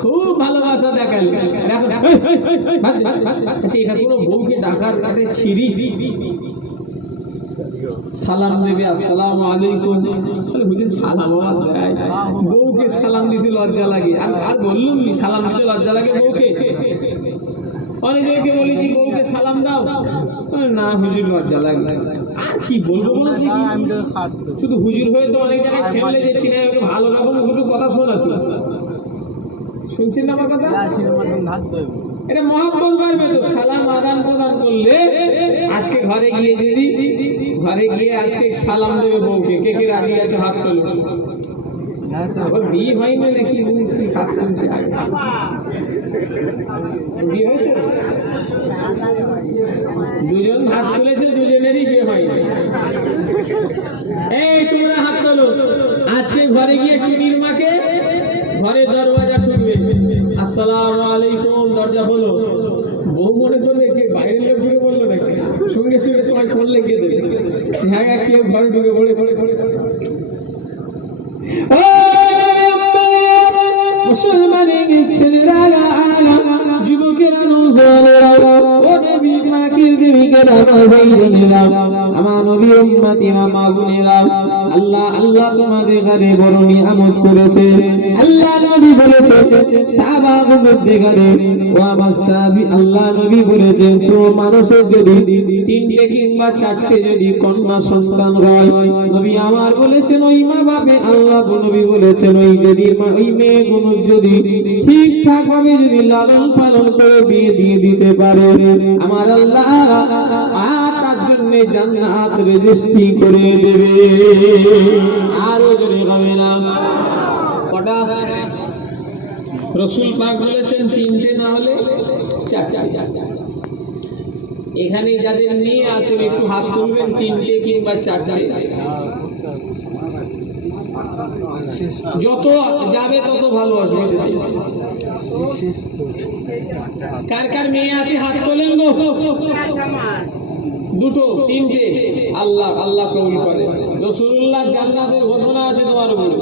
খুব ভালোবাসা দেখালে। আচ্ছা, এটা কোনো বউকে ডাকার কাছে ছিরি সালাম দেবে, আসসালামু আলাইকুম, হুজুর সালাম দেয়। বউকে সালাম দিতে লজ্জা লাগে। আর বললুম সালাম দিতে লজ্জা লাগে বউকে? অনেকে বলেছি বউকে সালাম দাও, না হুজুর লজ্জা লাগে। আর কি বলবো বলো দেখি? শুধু হুজুর হয়ে তো অনেক জায়গায় সেমলে যাচ্ছি না, ওকে ভালো রকম দুটো কথা শোনাতো। শুনছেন না আমার কথা? এটা মহাব্বত বাড়বে তো। সালাম আদান প্রদান করলে আজকে ঘরে গিয়ে আজকে সালাম দেবে বউকে। কে কে রাজি আছে হাত তোলো। বিয়ে হয়নি নাকি? হাত তুলছে। বিয়ে হয়েছে? দুজন হাত তুলেছে, দুজনেরই বিয়ে হয়নি। এই তোমরা হাত তোলো। আজকে ঘরে গিয়ে টুনির মাকে ঘরে দরওয়াজা ঠুকবে, আসসালামু আলাইকুম, দরজা খোলো। বউ মনে করবে কে বাইরের লোক ঢুকে বললো নাকি, সঙ্গে সঙ্গে তোমার ফোন লেগে দেবে, হ্যাঁ কেউ ঘরে ঢুকে পড়েছে। মুসলমানের ছেলেরা, যুবকেরা, ও নবী পাকের প্রেমিকেরা, আমার ভাইয়েরা, আমার নবী উম্মতিরা, মা বোনেরা, আল্লাহ তোমাদের ঘরে বড় নিয়ামত করেছে। আল্লাহ নবী বলেছে সাহাবাদের মধ্যে ঘরে, ও আমার সাহাবী, আল্লাহ নবী বলেছেন তো মানুষের যদি 3টে কিংবা 4টে যদি কন্যা সন্তান হয়, নবী আমার বলেছেন ওই মা বাপে, আল্লাহ নবী বলেছেন ওই মেয়েগুলো যদি ঠিকঠাক ভাবে যদি লালন পালন করে বিয়ে দিয়ে দিতে পারে, আমার আল্লাহ তার জন্য জান্নাত রেজিস্ট্রি করে দেবে। আরো জোরে হবে না। কটা? রাসূল পাক বলেছেন 3টে না হলে 4টে। এখানে যাদের নিয়ে আছে একটু হাত তুলবেন, 3টে কিংবা 4টে। যত যাবে তত ভালো আসবে। কার কার মেয়ে আছে হাত তোলেন গো। 2, 3টে। আল্লাহ কবুল করে। রাসূলুল্লাহ জান্নাতের ঘোষণা আছে তোমার উপরে,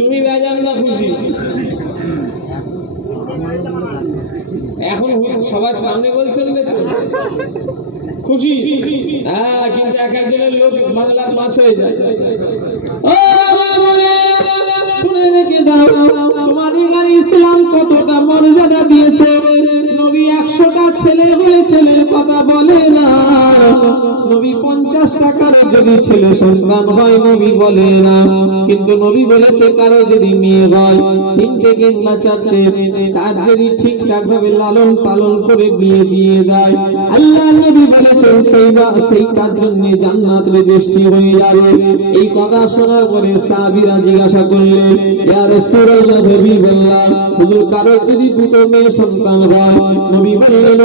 তুমি বেজান না খুশি? এখন সবার সামনে বলছেন তো খুশি? হ্যাঁ, কিন্তু এক একজনের লোক বাংলার মাছ হয়ে যায়। শুনে রেখে দাও, তোমাদের ইসলাম ছেলে হলে ছেলের কথা বলে না, নবী 50 টাকার যদি ছেলে সন্তান হয় নবী বলে না, কিন্তু নবী বলেছে কারো যদি মেয়ে হয় 3টে কিংবা 4টে, তার যদি ঠিকঠাক ভাবে লালন পালন করে বিয়ে দিয়ে দেয়, আল্লাহ নবী বলেছেন সেই তার জন্য জান্নাত রেজিস্ট্রি হয়ে যাবে। এই কথা শোনার পরে সাহাবীরা জিজ্ঞাসা করলেন, ইয়া রাসূলুল্লাহ, নবী বললেন হুজুর কারো যদি 2টো মেয়ে সন্তান হয়, নবী বললেন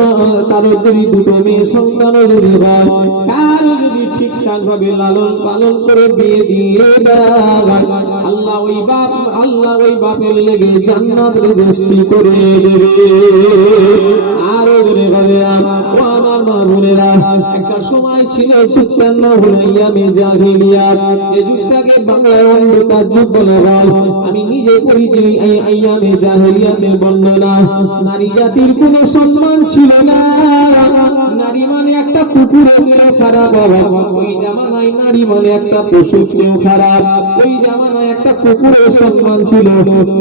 কারো যদি 2টো মেয়ে সন্তান যদি হয়, কারো যদি ঠিকঠাক ভাবে লালন পালন করে বিয়ে দিয়ে দেয়, আল্লাহ ওই বাপের লেগে জান্নাত রেজিস্ট্রি করে দেবে। আরো জোরে বলে ও আমার মা বোনেরা, একটা সময় ছিল যুগটার নাম হলো ইয়ামে জাহিলিয়াত, যে যুগটাকে বাংলায় অন্ধকার যুগ বলা হয়। আমি নিজে পড়েছি এই ইয়ামে জাহিলিয়াতের বর্ণনা। নারী জাতির কোনো সম্মান ছিল না, নারী মানে একটা কুকুরের চেয়েও খারাপ বাবা। ওই জামানায় নারী মানে একটা পশুর চেয়েও খারাপ। ওই জামানায় একটা কুকুরের সম্মান ছিল,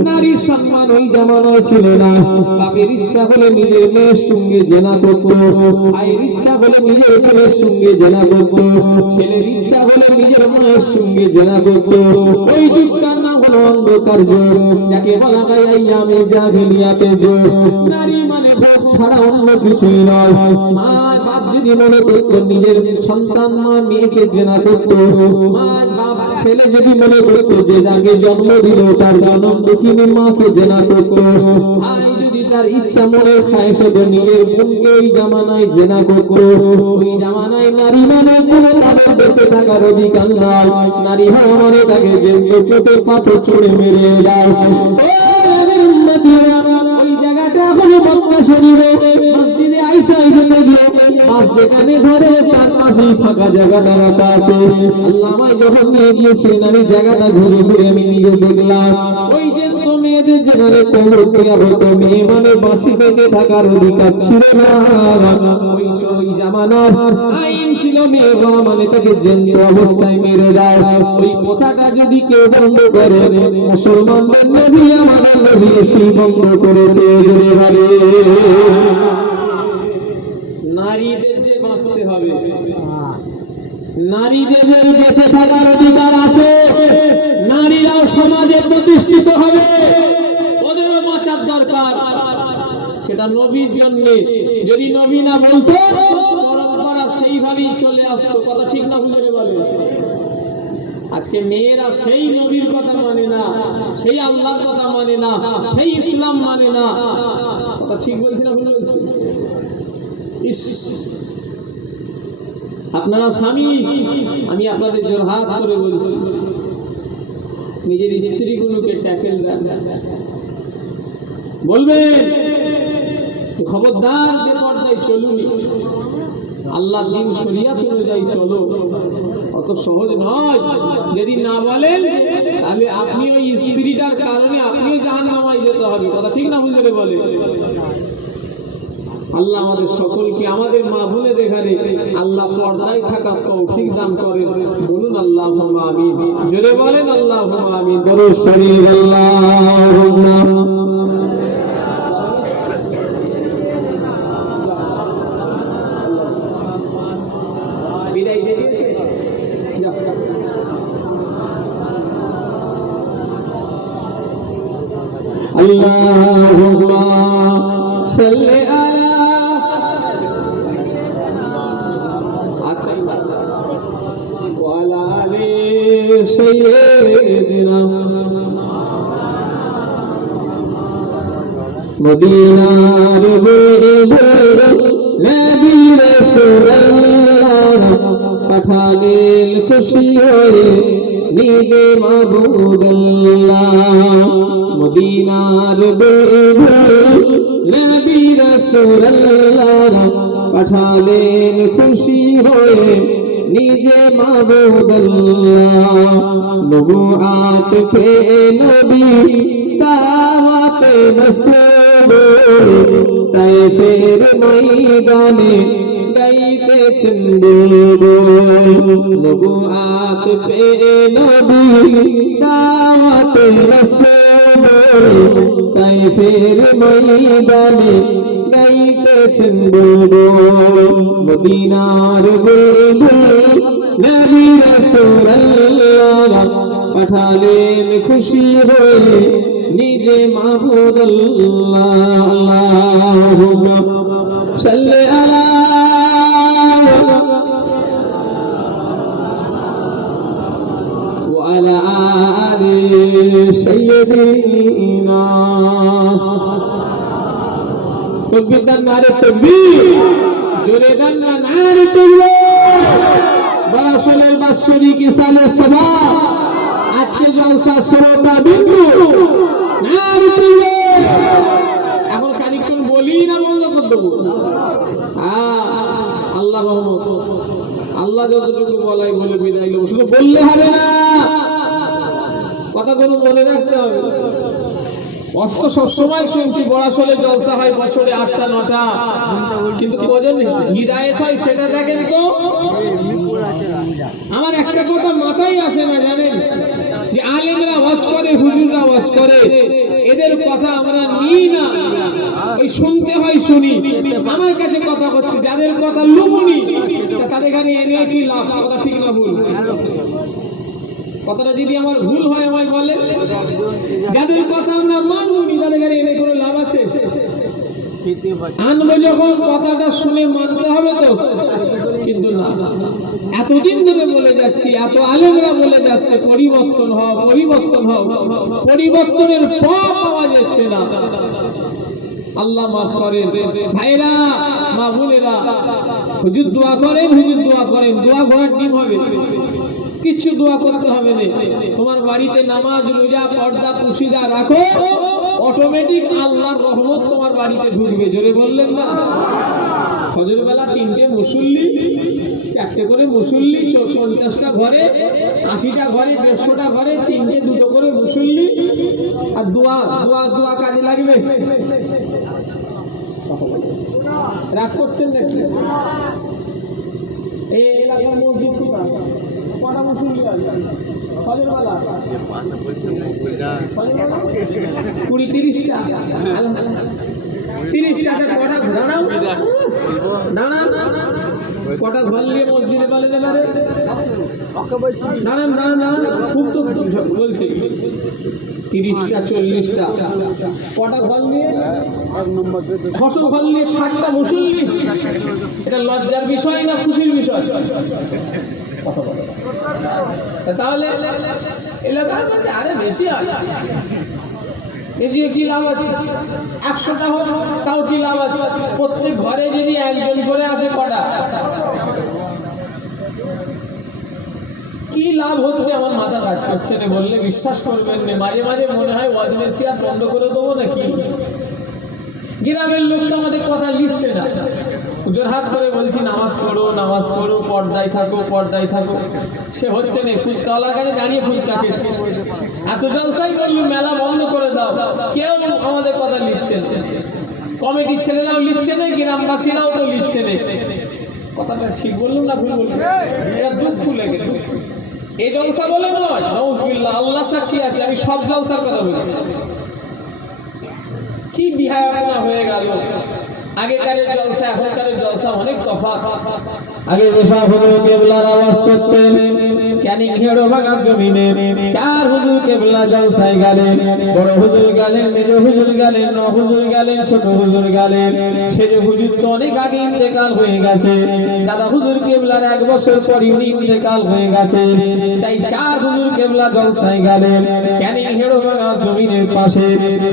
নারীর সম্মান ওই জামানায় ছিল না। বাপের ইচ্ছা হলে নিজের মেয়ের সঙ্গে জেনা করত, ভাইয়ের ইচ্ছা হলে নিজের বোনের সঙ্গে জেনা করত, ছেলের ইচ্ছা হলে নিজের মায়ের সঙ্গে জেনা করত। ওই যুগটার নাম হলো অন্ধকার যুগ, যাকে বলা হয় আইয়ামে জাহিলিয়াতের যুগ। নারী মানে ভোগ ছাড়া অন্য কিছুই নয়। মা বাপ যদি মনে করত নিজের সন্তান মা মেয়েকে জেনা করত, মা বাপ ছেলে যদি মনে করত যে যাকে জন্ম দিল তার জনম দুঃখিনী মাকে জেনা করত, ভাই যদি তার ইচ্ছা মনে খায়শ তো নিজের বোনকে ওই জামানায় জেনা করত। ওই জামানায় নারী মানে কোনো তাদের বেঁচে থাকার অধিকার নয়। নারী হওয়া মানে তাকে জেলে পেটে পাথর ছুঁড়ে মেরে দাও। ওই জায়গাটা হলো মক্কা শরীফে মসজিদে আয়েশা এখানে গিয়ে মাস যেখানে ধরে তার পাশেই ফাঁকা জায়গাটা রাখা আছে। আল্লাহ আমায় যখন নিয়ে গিয়েছিলেন আমি জায়গাটা ঘুরে ঘুরে আমি নিজে দেখলাম, ওই যে তো মেয়েদের যেখানে কবর দেওয়া হতো, মেয়ে মানে বাঁচি বেঁচে থাকার অধিকার ছিল না। ওই জামানার আইন ছিল মেয়ে হওয়া মানে তাকে জ্যান্ত অবস্থায় মেরে দাও। ওই কথাটা যদি কেউ বন্ধ করে, মুসলমানদের নবী আমাদের নবী সেই বন্ধ করেছে। নারীদের যে বাঁচতে হবে, নারীদের বেঁচে থাকার অধিকার আছে, নারীরাও সমাজে প্রতিষ্ঠিত হবে, ওদেরও বাঁচার দরকার। সেটা নবীর জন্য, যদি নবী না বলতো পরম্পরা সেইভাবেই চলে আসতো। কথা ঠিক না হুজুরে বলে? আজকে মেয়েরা সেই নবীর কথা মানে না, সেই আল্লাহর কথা মানে না, সেই ইসলাম মানে না। কথা ঠিক বলছি না ভুল বলছি? আপনারা স্বামী, আমি আপনাদের জোরহাত করে বলছি, নিজের স্ত্রীগুলোকে ট্যাকেল দেন, বলবেন খবরদার বেপরদায় চলুন, আল্লাহ দিন শরিয়াত অনুযায়ী চলো। অত সহজ নয়। যদি না বলেন তাহলে আপনি ওই স্ত্রীটার কারণে আপনিও জাহান্নামে যেতে হবে। কথা ঠিক না হুজুরে বলে? আল্লাহ আমাদের সকলকে, আমাদের মা বোনে দেখারে আল্লাহ পর্দায় থাকার তৌফিক দান করেন। বলুন আল্লাহুম্মা আমিন। জোরে বলেন আল্লাহুম্মা আমিন। দরুদ শরীফ আল্লাহুম্মা বিদায় দিয়ে দিয়েছে। আল্লাহুম্মা সাল্লি আলা ওয়ালা আলি সাইয়্যিদিনা মদিনার বুলবুল নবী রাসূলুল্লাহ পাঠালেন খুশি হয়ে নিজে মাবুদ আল্লাহ। মদিনার বুলবুল নবী রাসূলুল্লাহ পাঠালেন খুশি হয়ে নিজে মাবুদ আল্লাহ। নবুয়াত পে নবী দাওয়াতে রাসূল তায়েফের ময়দানে গাইতেছেন বুলবুল। নবুয়াত পে নবী দাওয়াতে রাসূল তায়েফের ময়দানে গাইতেছেন বুলবুল মদিনার বুলবুল নবী রাসূলুল্লাহ পাঠালেন খুশি হয়ে নিজে মাহবুব আল্লাহ আল্লাহুম্মা সাল্লি আলা وعلى آل سيدنا তকবীর দেন নারে তকবীর জোরে দেন না নারে তকবীর বরাসলের বাৎসরিক ইসালে সভা আজকে জলসা শ্রোতা বিন্দু নারে তকবীর এখন খানিকক্ষণ বলি না বন্ধ করে দেবো আল্লাহ রহমত আল্লাহ যতটুকু বলাই বলে বিদায় লোক শুধু বললে হবে না কথাগুলো মনে রাখতে হবে অস্ত সবসময় শুনছি বড়াসলে জলসা হয় বছরে 8টা 9টা কিন্তু কজন হিদায়েত হয় সেটা দেখেন তো আমার একটা কথা মাথায় আসে না জানেন যে আলেমরা ওয়াজ করে হুজুররা ওয়াজ করে এদের কথা আমরা নিই না ওই শুনতে হয় শুনি আমার কাছে কথা হচ্ছে যাদের কথা লুমুনি তাদের কাছে এনে কি লাভ কথা ঠিক না ভুল কথাটা যদি আমার ভুল হয় আমায় বলে যাদের কথা আমরা মানবনি তাদের কাছে এনে কোনো লাভ আছে আনবো যখন কথাটা শুনে মানতে হবে তো কিন্তু না এতদিন ধরে বলে যাচ্ছি এত আলেমরা বলে যাচ্ছে পরিবর্তন হও পরিবর্তন হও পরিবর্তনের পথ পাওয়া যাচ্ছে না আল্লাহ মাফ করেন ভাইরা মা বোনেরা হুজুর দোয়া করেন দোয়া ঘোড়ার ডিম হবে কিছু দোয়া করতে হবে না তোমার বাড়িতে নামাজ রোজা পর্দা পুশিদা রাখো অটোমেটিক আল্লাহর রহমত তোমার বাড়িতে ঢুকবে জোরে বললেন না ফজর বেলা 3টে মুসল্লি 4টে করে মুসল্লি 50টা ঘরে 80টা ঘরে 150টা ঘরে 3টে 2টো করে মুসল্লি আর দোয়া দোয়া দোয়া কাজে লাগবে রাগ করছেন নাকি এই এলাকার মসজিদ কটা মুসল্লি ফজর বেলা 20-30টা 30টা কটা দাঁড়াও দাঁড়ান কটা ঘর নিয়ে মসজিদে বলে দেবে দাঁড়ান দাঁড়ান দাঁড়ান খুব তো বলছি 30টা 40টা কটা ঘর নিয়ে 600 ঘর নিয়ে 60টা মুসল্লি এটা লজ্জার বিষয় না খুশির বিষয় তাহলে এলাকার কাছে আরে বেশি হয় বেশি কি লাভ আছে 100টা হোক তাও কি লাভ আছে প্রত্যেক ঘরে যদি একজন করে আসে কটা কি লাভ হচ্ছে আমার মাথা কাজ করছে না বললে বিশ্বাস করবেন না মাঝে মাঝে মনে হয় ওয়াজ নসিহত বন্ধ করে দেবো নাকি গ্রামের লোক তো আমাদের কথা লিখছে না জোরহাত করে বলছি নামাজ পড়ো পর্দায় থাকো সে হচ্ছে না ফুচকাওয়ালার কাছে দাঁড়িয়ে ফুচকা খেচ্ছে এত জলসাই করলু মেলা বন্ধ করে দাও কেউ আমাদের কথা লিখছে না কমিটি ছেলেরাও লিখছে না গ্রামবাসীরাও তো লিখছে না কথাটা ঠিক বললাম না ভুল বললাম এটা দুঃখ লেগে এই জলসা বলে নয় নাউজুবিল্লাহ আল্লাহ সাক্ষী আছে আমি সব জলসার কথা বলছি কি বিহায়াপনা হয়ে গেল আগেকারের জলসা এখনকারের জলসা অনেক তফাৎ আগে যেসব হুজুর কেবলার আওয়াজ করতেন ক্যানিং হেড়ো ভাঙা জমিনে 4 হুজুর কেবলা জলসায় গেলেন বড় হুজুর গেলেন মেজ হুজুর গেলেন ন হুজুর গেলেন ছোট হুজুর গেলেন সেজ হুজুর তো অনেক আগে ইন্তেকাল হয়ে গেছে দাদা হুজুর কেবলার 1 বছর পরই উনি ইন্তেকাল হয়ে গেছে তাই 4 হুজুর কেবলা জলসায় গেলেন ক্যানিং হেড়ো ভাঙা জমিনের পাশে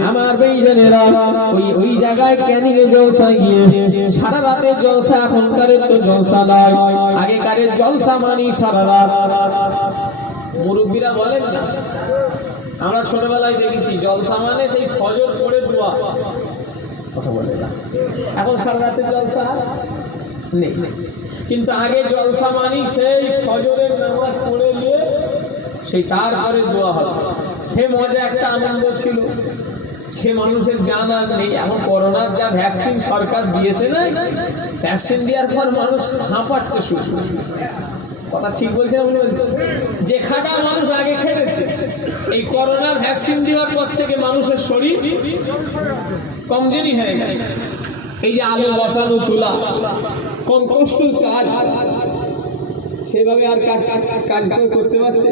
আমার ভাইজানেরা ওই জায়গায় ক্যানিং এ জলসায় গিয়ে সারা রাতে জলসা এখনকারের তো জলসা আগেকারের জলসা মানি সারা রাত মুরব্বীরা বলেন না আমরা ছোটবেলায় দেখেছি জলসা মানে সেই ফজর পড়ে দোয়া কথা বলে না এখন সারা রাতের জলসা নেই কিন্তু আগে জলসা মানি সেই ফজরের নামাজ পড়ে নিয়ে সেই তারপরে দোয়া হবে সে মজা একটা আনন্দ ছিল সে মানুষের জানা নেই এখন করোনার যা ভ্যাকসিন সরকার দিয়েছে না ভ্যাকসিন দেওয়ার পর মানুষ হাঁপাচ্ছে শুধু কথা ঠিক বলছে না বলছি যে খাটা মানুষ আগে খেটেছে এই করোনার ভ্যাকসিন দেওয়ার পর থেকে মানুষের শরীর কমজোরি হয়ে গেছে এই যে আলু বসানো তোলা কম কষ্টের কাজ, সেভাবে আর কাজ করতে পারছে?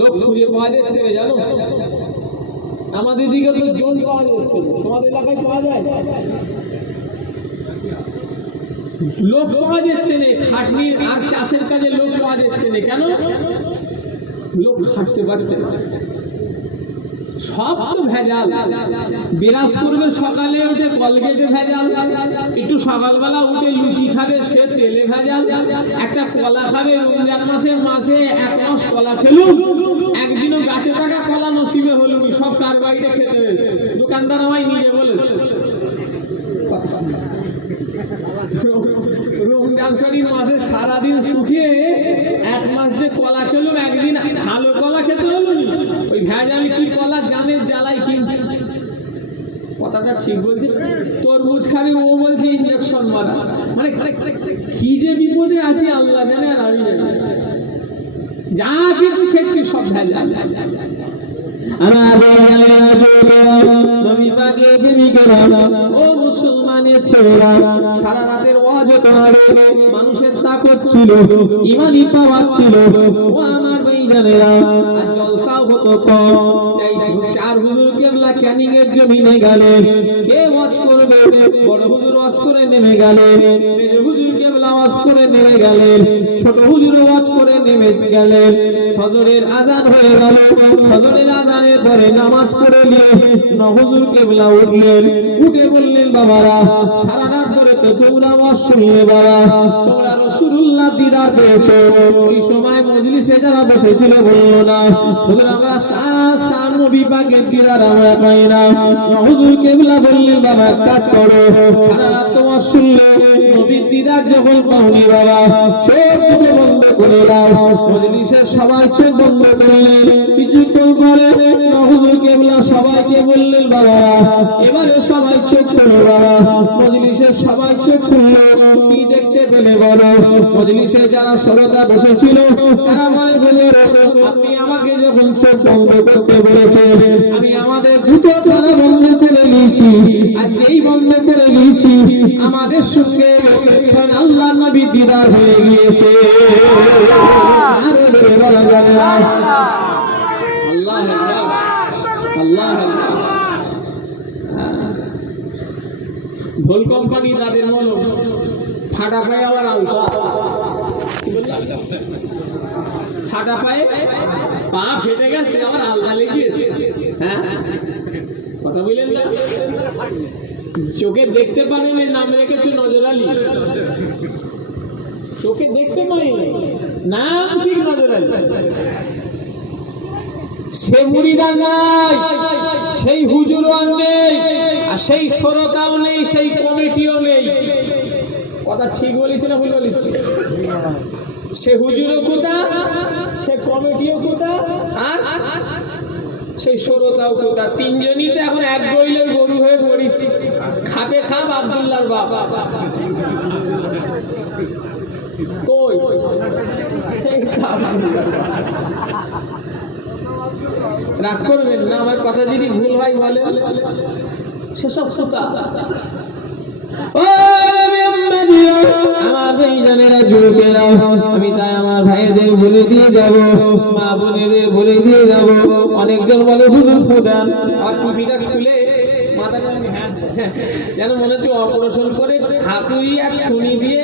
লোক খুঁজে পাওয়া যাচ্ছে না জানো? আমাদের দিকে তো জন পাওয়া যাচ্ছে, তোমাদের এলাকায় পাওয়া যায়? লোক পাওয়া যাচ্ছে না, খাটনির আর চাষের কাজে লোক পাওয়া যাচ্ছে না। কেন? লোক খাটতে পারছে না, সব তো ভেজাল। বিরাজ করবে সকালে উঠে কলগেটে ভেজাল, একটু সকালবেলা উঠে লুচি খাবে সে তেলে ভেজাল, একটা কলা খাবে রমজান মাসে 1 মাস কলা খেলুন, একদিনও গাছে থাকা কলা নসিবে হলো না, সব কার বাড়িতে খেতে হয়েছে। দোকানদার আমায় নিজে বলেছে রমজান শরীফ মাসে সারাদিন শুকিয়ে 1 মাস যে কলা খেলুম, একদিন ভালো কলা খেতে হলো না, ওই ভেজাল কি কলা জানে জ্বালাই কিনছে। কথাটা ঠিক বলছে? তরমুজ খাবে ও বলছে ইঞ্জেকশন মারা, মানে কি যে বিপদে আছি আল্লাহ জানে আর আমি জানি। যা কিছু খেয়েছি সব ভেজাল। ও মুসলমানের ছেলেরা, সারা রাতের ওয়াজ তোমার মানুষের তাকত ছিল, ইমানি পাওয়ার ছিল। ও আমার ভাইজানেরা, আর জলসাও হতো কম। চার হুজুর কেবলা ক্যানিং এর জমিনে গেলেন, কে ওয়াজ করবে? বড় হুজুর ওয়াজ করে নেমে গেলেন, মেজ হুজুর কেবলা ওয়াজ করে নেমে গেলেন, ছোট হুজুর ওয়াজ করে নেমে গেলেন। ফজরের আযান হয়ে গেল, ফজরের আযানের পরে নামাজ পড়ে নিয়ে হুজুর কেবলা উঠলেন, উঠে বললেন, বাবারা সারা রাত ধরে তো তোমরা ওয়াজ শুনলে, বাবা তোমরা রাসূলুল্লাহ দিদার পেয়েছো। ওই সময় মজলিসে যারা বসেছিল বললো না, হুজুর আমরা শাহ নবী পাকের দিদার আমরা পাই না। হুজুর কেবলা বললেন, বাবা কাজ করো, সারা রাত তো ওয়াজ শুনলে, নবীর দিদার যখন পাওনি বাবা, চোখ দুটো বন্ধ করে দাও। মজলিসের সবাই চোখ বন্ধ করলেন। কিছুক্ষণ পরে হুজুর কেবলা সবাইকে বললেন, বাবা এবারে সবাই চোখ খুলো। বাবা মজলিসের সবাই চোখ খুললো, কি দেখতে পেলে বলো? মজলিসে যারা শ্রোতা বসেছিল তারা মনে করলো, আপনি আমাকে যখন চোখ বন্ধ করতে বলেছেন, আমি আমাদের দুটো খানা বন্ধ করে নিয়েছি, আর যেই বন্ধ করে নিয়েছি আমাদের সঙ্গে আল্লাহ নবী দিদার হয়ে গিয়েছে। আর বলা যাবে না। আল্লাহ আল্লাহ ভোল কোম্পানি তাদের মনো ফাটা পায়ে আবার আলতা, ফাটা পায়ে পা ফেটে গেছে আবার আলতা লেগেছে। হ্যাঁ কথা বললেন না? চোখে দেখতে পারেন, নাম রেখেছে নজর আলী। চোখে দেখতে পাইনি, নাম ঠিক নজর আলী। সে মুরিদান নাই, সেই হুজুরও নেই, আর সেই শ্রোতাও নেই, সেই কমিটিও নেই। কথা ঠিক বলিস না ভুল বলিস? সে হুজুরও কোথা, সে কমিটিও কোথা, আর সেই শ্রোতাও কোথা? তিনজনই তো এখন এক গইলের গরু হয়ে পড়িস। খাপে খাপ আব্দুল্লাহর বাপ। কই রাগ করবেন না, আমার কথা যদি ভুল হয় বলেন, সেসব শ্রোতা। আমার ভাইজানেরা যুবকেরা, আমি তাই আমার ভাইদের বলে দিয়ে যাব, মা বোনেদের বলে দিয়ে যাব। অনেকজন বলে হুজুর ফুদান, আর টুপিটা খুলে মাথাটা যেন মনে হচ্ছে অপারেশন করে হাতুড়ি আর ছুরি দিয়ে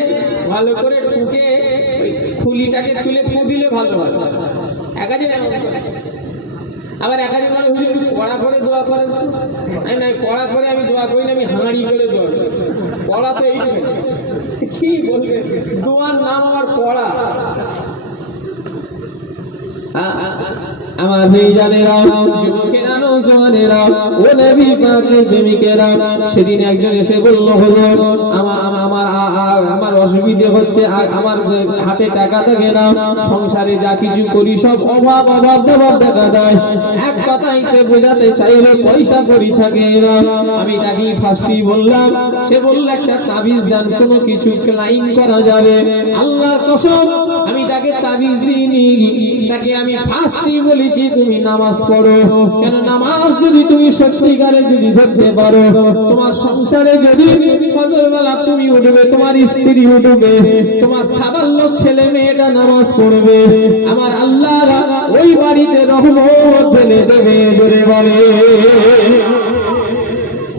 ভালো করে ঠুকে খুলিটাকে খুলে ফু দিলে ভালো হয়। আবার একাধিক বলে হুজুর কড়া করে দোয়া করেন। না কড়া করে আমি দোয়া করি না, আমি হাঁড়ি করে দোয়া করি। কড়া তো এই কি বলবে, দোয়ার নাম আমার কড়া। আমার ভাইজানেরা, যুবকেরা, নওজওয়ানেরা, ও নবী পাকের প্রেমিকেরা, সেদিন একজন এসে বলল, হুজুর আমার অসুবিধা হচ্ছে, আমার হাতে টাকা থাকে না, সংসারে যা কিছু করি সব অভাব দেখা দেয়। এক কথাইতে বোঝাতে চাইলে পয়সা করি থাকে না। আমি তাকে ফার্স্টই বললাম, সে বলল একটা তাবিজ দেন, কোনো কিছু লাইন করা যাবে। আল্লাহর কসম আমি তাকে তাবিজ দিইনি, তাকে আমি ফার্স্টই বলেছি তুমি নামাজ পড়ো। কেন নামাজ নামাজ যদি তুমি সত্যিকারে যদি ধরতে পারো, তোমার সংসারে যদি ফজরবেলা তুমি উঠবে, তোমার স্ত্রী উঠবে, তোমার সাধারণ ছেলে মেয়েটা নামাজ পড়বে, আমার আল্লাহ ওই বাড়িতে রহমত ঢেলে দেবে। জোরে বলে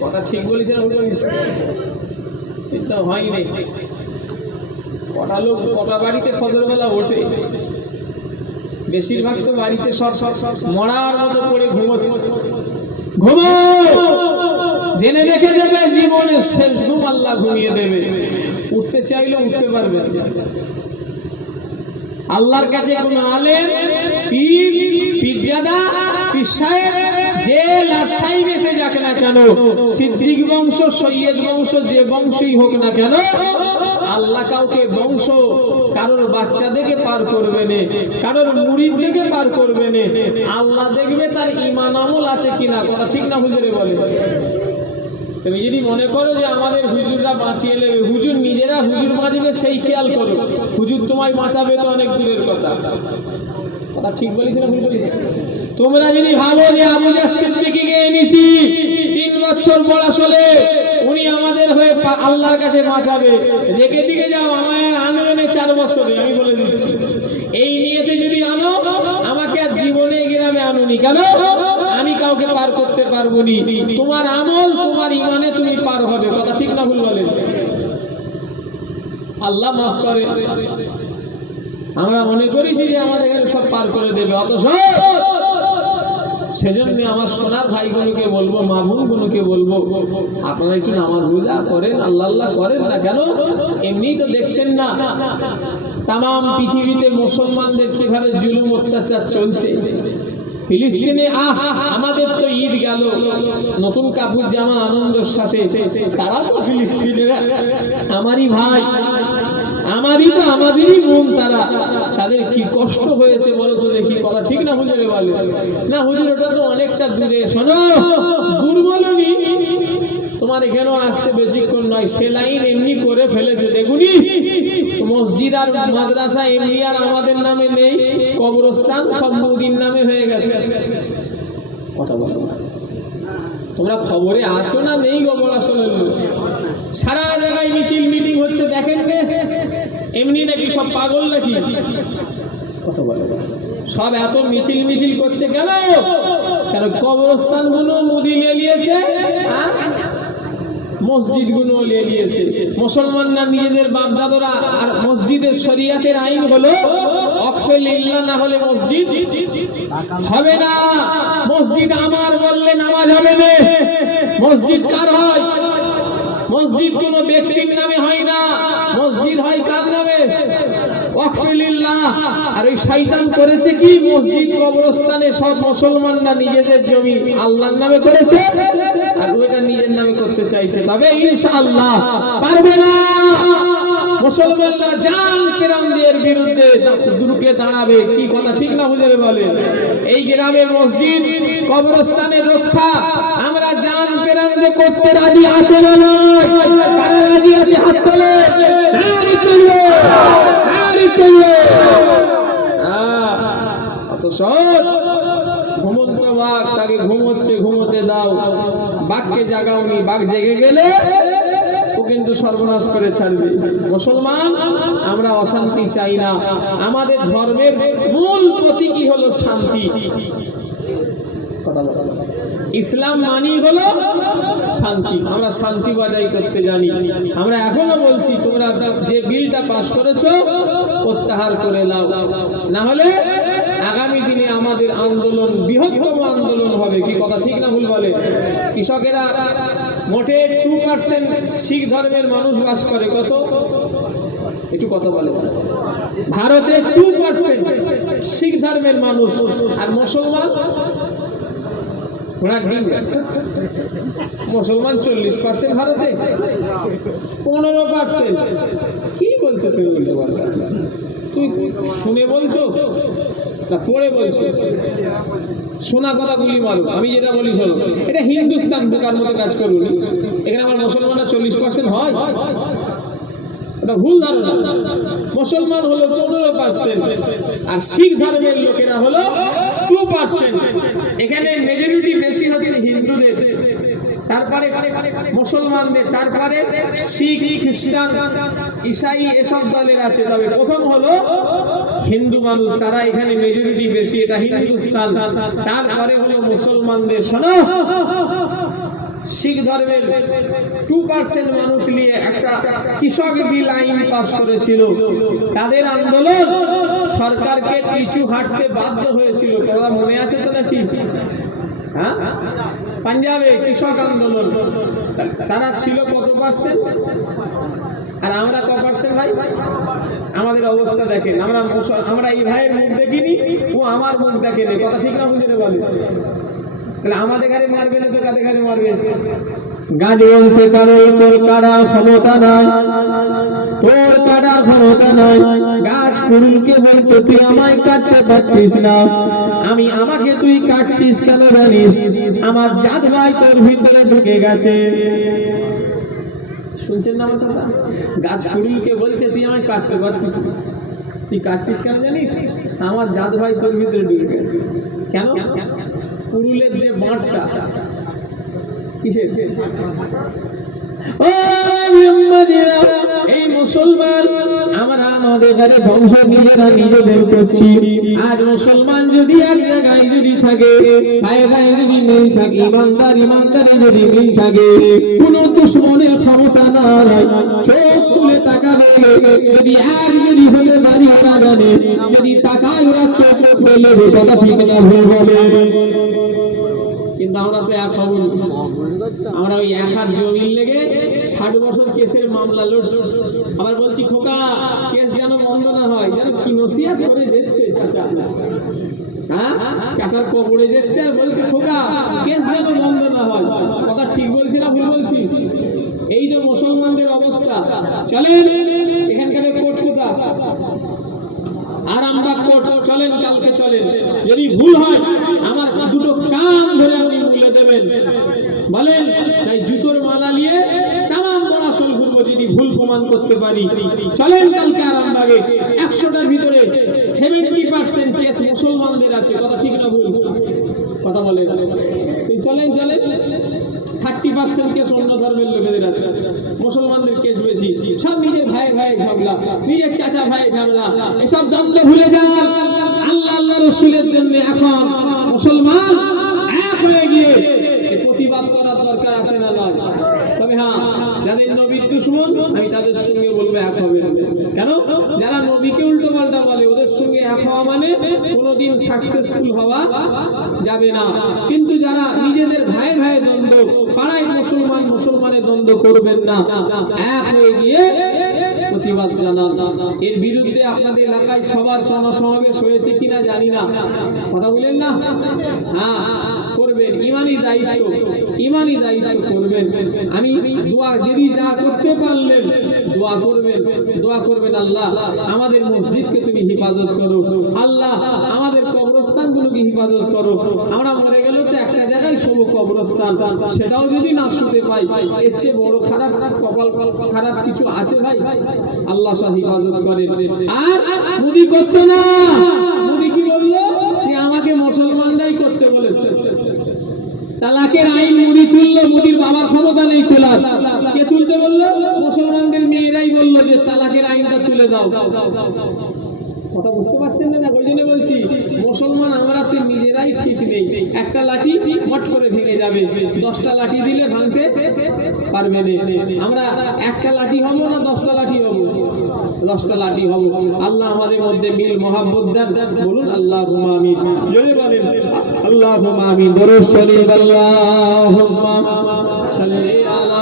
কথা ঠিক বলেছেন, কিন্তু হয়নি। কটা লোক কটা বাড়িতে ফজরবেলা ওঠে, বেশিরভাগ তো বাড়িতে সব মরার মতো করে ঘুমোচ্ছে। ঘুমো, জেনে রেখে দেবে জীবনের শেষ ঘুম আল্লাহ ঘুমিয়ে দেবে। উঠতে চাইলে উঠতে পারবে। আল্লাহর কাছে কোন আলেম, পীর, পীরজাদা, পীর সাহেব, যে লাশাই বেশে যাক না কেন, সিদ্দিক বংশ, সৈয়দ বংশ, যে বংশই হোক না কেন, আল্লাহ কাউকে বংশ কারোর বাচ্চা দেখে পার করবে না, কারোর মুরিদ দেখে পার করবে না। আল্লাহ দেখবে তার ঈমান আমল আছে কিনা। কথা ঠিক না হুজুরে বলে? তুমি যদি মনে করো যে আমাদের হুজুররা বাঁচিয়ে নেবে, হুজুর নিজেরা হুজুর বাঁচবে সেই খেয়াল করো। হুজুর তোমায় বাঁচাবে তো অনেক দূরের কথা। কথা ঠিক বলিস না ভুল বলিস? তোমরা যদি ভাবো যে আবু সিদ্দিকীকে এনেছি 3 বছর বয়স হলে উনি আমাদের হয়ে আল্লাহর কাছে বাঁচাবে, রেখে দিকে যাও, আমায় আনবে না 4 বছরে, আমি বলে দিচ্ছি। এই নিয়েতে যদি আনো, আমাকে আর জীবনে গ্রামে আনুনি কেন? আমি কাউকে পার করতে পারবো নি। তোমার আমল, তোমার ইমানে তুমি পার হবে। কথা ঠিক না ভুল বলেন? আল্লাহ মাফ করে। আমরা মনে করেছি যে আমাদের সব পার করে দেবে, অথচ সেজন্য আমার সোনার ভাইগুলোকে বলবো, মা বোনগুলোকে বলবো, আপনারা একটু নামাজ রোজা করেন, আল্লাহ আল্লাহ করেন না কেন? এমনি তো দেখছেন না তামাম পৃথিবীতে মুসলমানদের কিভাবে জুলুম অত্যাচার চলছে। ফিলিস্তিনে আমাদের তো ঈদ গেল, নতুন কাপড় জামা আনন্দের সাথে, তারা তো ফিলিস্তিনেরা আমারই ভাই, আমাদেরই মন, তাদের কি কষ্ট হয়েছে বলো তো দেখি। কথা ঠিক না হুজুরে বলে? না হুজুর, ওটা তো অনেকটা দূরে। শোনো, দূর বলনি, তোমার এখানেও আসতে বেশিক্ষণ নয়। সে লাইন এমনি করে ফেলেছে, দেখুনি মসজিদ আর মাদ্রাসা এমনি আর আমাদের নামে নেই, কবরস্থান সব মোদির নামে হয়ে গেছে। কথা বলো, তোমরা খবরে আছো না নেই? গোবর আসলে সারা জায়গায় মিছিল মিটিং হচ্ছে, দেখেন নে? এমনি নাকি সব পাগল নাকি? কথা বলো, সব এত মিছিল করছে কেন? কেন কবরস্থান গুলো মোদি নিয়ে নিয়েছে, মসজিদ গুলো নিয়ে নিয়েছে। মুসলমানরা নিজেদের বাপদাদরা, আর মসজিদের শরিয়াতের আইন হলো ওয়াকফে লিল্লাহ, না হলে মসজিদ হবে না। মসজিদ আমার বললে নামাজ হবে না। মসজিদ কার হয়? মসজিদ কোন ব্যক্তির নামে হয় না, মসজিদ হয় কার নামে? ওয়াকফে লিল্লাহ। আর এই শয়তান করেছে কি? মসজিদ কবরস্থানে সব মুসলমানরা নিজেদের জমি আল্লাহর নামে করেছে, আর ওইটা নিজের নামে করতে চাইছে। তবে ইনশাআল্লাহ পারবে না। মুসলমানরা জান প্রাণ দিয়ে বিরুদ্ধে দুরুকে দাঁড়াবে। কি কথা ঠিক না হুজুরে বলে? এই গ্রামে মসজিদ কবরস্থানের রক্ষা আমরা জান প্রাণ দিয়ে করতে রাজি আছে না? কারা রাজি আছে? হাত তোলে। ঘুমন্ত বাঘ, তাকে ঘুমোচ্ছে, ঘুমোতে দাও। বাঘকে জাগাওনি, বাঘ জেগে গেলে ও কিন্তু সর্বনাশ করে ছাড়বে। মুসলমান আমরা অশান্তি চাই না। আমাদের ধর্মের মূল প্রতীকী হলো শান্তি। ইসলাম মানি হলো শান্তি। আমরা শান্তি বজায় করতে জানি। আমরা এখনো বলছি, তোমরা যে বিলটা পাস করেছো প্রত্যাহার করে নাও, না হলে আগামী দিনে আমাদের আন্দোলন বৃহত্তম আন্দোলন হবে। কি কথা ঠিক না ভুল বলে? কৃষকেরা মোটে 2% শিখ ধর্মের মানুষ বাস করে। কত? একটু কথা বলে। ভারতে 2% শিখ ধর্মের মানুষ, আর মুসলমান মুসলমান 40%। ভারতে 15%। কি বলছো তুমি? বলতে পারবে? তুই শুনে বলছো না পড়ে বলছো? শোনা কথা গুলি মারো। আমি যেটা বলি শোনো। এটা হিন্দুস্তান বোকার মতো কাজ করবো। এখানে আমার মুসলমানরা 40% হয়, এটা ভুল ধারণা। মুসলমান হলো 15% আর শিখ ধর্মের লোকেরা হলো 2%। এখানে মেজরিটি বেশি হিন্দুদের, তারপরে মুসলমানদের, তারপরে শিখ, খ্রিস্টান, ঈসাই এসব দলের আছে। তবে প্রথম হলো হিন্দু মানুষ, তারা এখানে মেজরিটি বেশি, এটা হিন্দুস্তান। তারপরে হলো মুসলমানদের। শোনো, শিখ ধর্মের 2% মানুষ নিয়ে একটা কৃষক বিল আইন পাস করেছিল। তাদের আন্দোলন সরকারকে পিছু হাঁটতে বাধ্য হয়েছিল। কথা মনে আছে তো নাকি? হ্যাঁ, পাঞ্জাবে কৃষক আন্দোলন, তারা ছিল কত পার্সেন্ট আর আমরা ক পার্সেন্ট ভাই? আমাদের অবস্থা দেখেন, আমরা এই ভাইয়ের মুখ দেখিনি, ও আমার মুখ দেখেনি। কথা ঠিক না বুঝে বলে? তাহলে আমাদের ঘরে মারবে না তো কাদের ঘরে মারবে? গাছ বলছে কারোর তোর কাটার ক্ষমতা নাই, তোর কাটার ক্ষমতা নাই। গাছ কুড়ুলকে বলছে তুই আমায় কাটতে পারতিস না, আমাকে তুই কাটছিস কেন জানিস? আমার জাত ভাই তোর ভিতরে ঢুকে গেছে। শুনছেন না আমার কথা? গাছ কুড়ুলকে বলছে তুই আমায় কাটতে পারতিস না, তুই কাটছিস কেন জানিস? আমার জাত ভাই তোর ভিতরে ঢুকে গেছে। কেন? কুড়ুলের যে বাঁটটা কিসের? এই মুসলমান আমরা আমাদের ঘরে ধ্বংস নিজেরা নিজেদের করছি। আজ মুসলমান যদি এক জায়গায় যদি থাকে, ভাই ভাই যদি মিল থাকে, ইমানদারি যদি মিল থাকে, কোন দুশ্মনের ক্ষমতা না, চোখ তুলে তাকাবে। যদি এক যদি হতে পারি ওরা জানে, যদি তাকায় ওরা চোখ ফেলে। কথা ঠিক না ভুল বলে? কিন্তু আমরা তো এক হব, আমরা ওই এক হাত জমির লেগে 60 বছর কেসের মামলা লড়ছি। আবার বলছি খোকা কেস যেন বন্ধ না হয়, যেন কি নসিহত করে দিচ্ছে চাচা। হ্যাঁ, চাচার কবরে যাচ্ছে আর বলছে খোকা কেস যেন বন্ধ না হয়। কথা ঠিক বলছি না ভুল বলছি? এই যে মুসলমানদের অবস্থা। চলেন এখানকার কোর্ট কোথা? আরামবাগ কোর্ট। চলেন কালকে চলেন। যদি ভুল হয় আমার দুটো কান ধরে আপনি মুলে দেবেন। বলেন তাই জুতোর মালা নিয়ে তামাম পড়াশোনা করবো যদি ভুল প্রমাণ করতে পারি। চলেন কালকে আরামবাগে। 100টার ভিতরে 70% কেস মুসলমানদের আছে। কথা ঠিক না ভুল? কথা বলেন। চলেন 30% কেস অন্য ধর্মের লোকেদের আছে, মুসলমানদের কেস বেশি। সব নিজের ভাই ঝগড়া, নিজের চাচা ভাই ঝগড়া, এসব জানলে ভুলে যান। আল্লাহ রসুলের জন্য এখন মুসলমান এক হয়ে গিয়ে প্রতিবাদ করার দরকার আছে না নয়? তবে হ্যাঁ, যাদের নবীর দুশমন আমি তাদের সঙ্গে বলবো এক হবে। কেন? যারা নবীকে উল্টো পাল্টা বলে ওদের সঙ্গে এক হওয়া মানে কোনোদিন সাকসেসফুল হওয়া যাবে না। কিন্তু যারা নিজেদের ভাই দ্বন্দ্ব, পাড়ায় মুসলমানের দ্বন্দ্ব করবেন না, এক হয়ে গিয়ে প্রতিবাদ জানান। এর বিরুদ্ধে আপনাদের এলাকায় সবার সমাবেশ হয়েছে কিনা জানি না, কথা বলেন না? হ্যাঁ করবেন, ইমানি দায়িত্ব করবেন। আমি দোয়া যদি না করতে পারলেন দোয়া করবেন আল্লাহ আমাদের মসজিদকে তুমি হেফাজত করো, আল্লাহ আমাদের কবরস্থানগুলোকে হেফাজত করো। আমরা মরে গেলেও তো একটা জায়গায় সব কবরস্থান, সেটাও যদি না শুনতে পাই এর চেয়ে বড় খারাপ কপাল খারাপ কিছু আছে ভাই? আল্লাহ সব হেফাজত করেন। আর মুদি করতো না, মুদি কি বললো যে আমাকে মুসলমানরাই করতে বলেছে। তালাকের আইন মুদি তুললো, মুদির বাবার ক্ষমতা নেই তোলার। কে তুলতে বললো? মুসলমানদের মেয়েরাই বললো যে তালাকের আইনটা তুলে দাও। কথা বুঝতে পারছেন না? ওই জন্য বলছি মুসলমান আমরা তো নিজেরাই ঠিক নেই। একটা লাঠি মট করে ভেঙে যাবে, 10টা লাঠি দিলে ভাঙতে পারবে না। আমরা একটা লাঠি হবো না 10টা লাঠি হবো? 10টা লাঠি হবো। আল্লাহ আমাদের মধ্যে মিল মোহাব্বত দেন। বলুন আল্লাহুম্মা আমিন। জোরে বলেন আল্লাহুম্মা আমিন। দরুদ শরীফ আল্লাহুম্মা সাল্লি আলা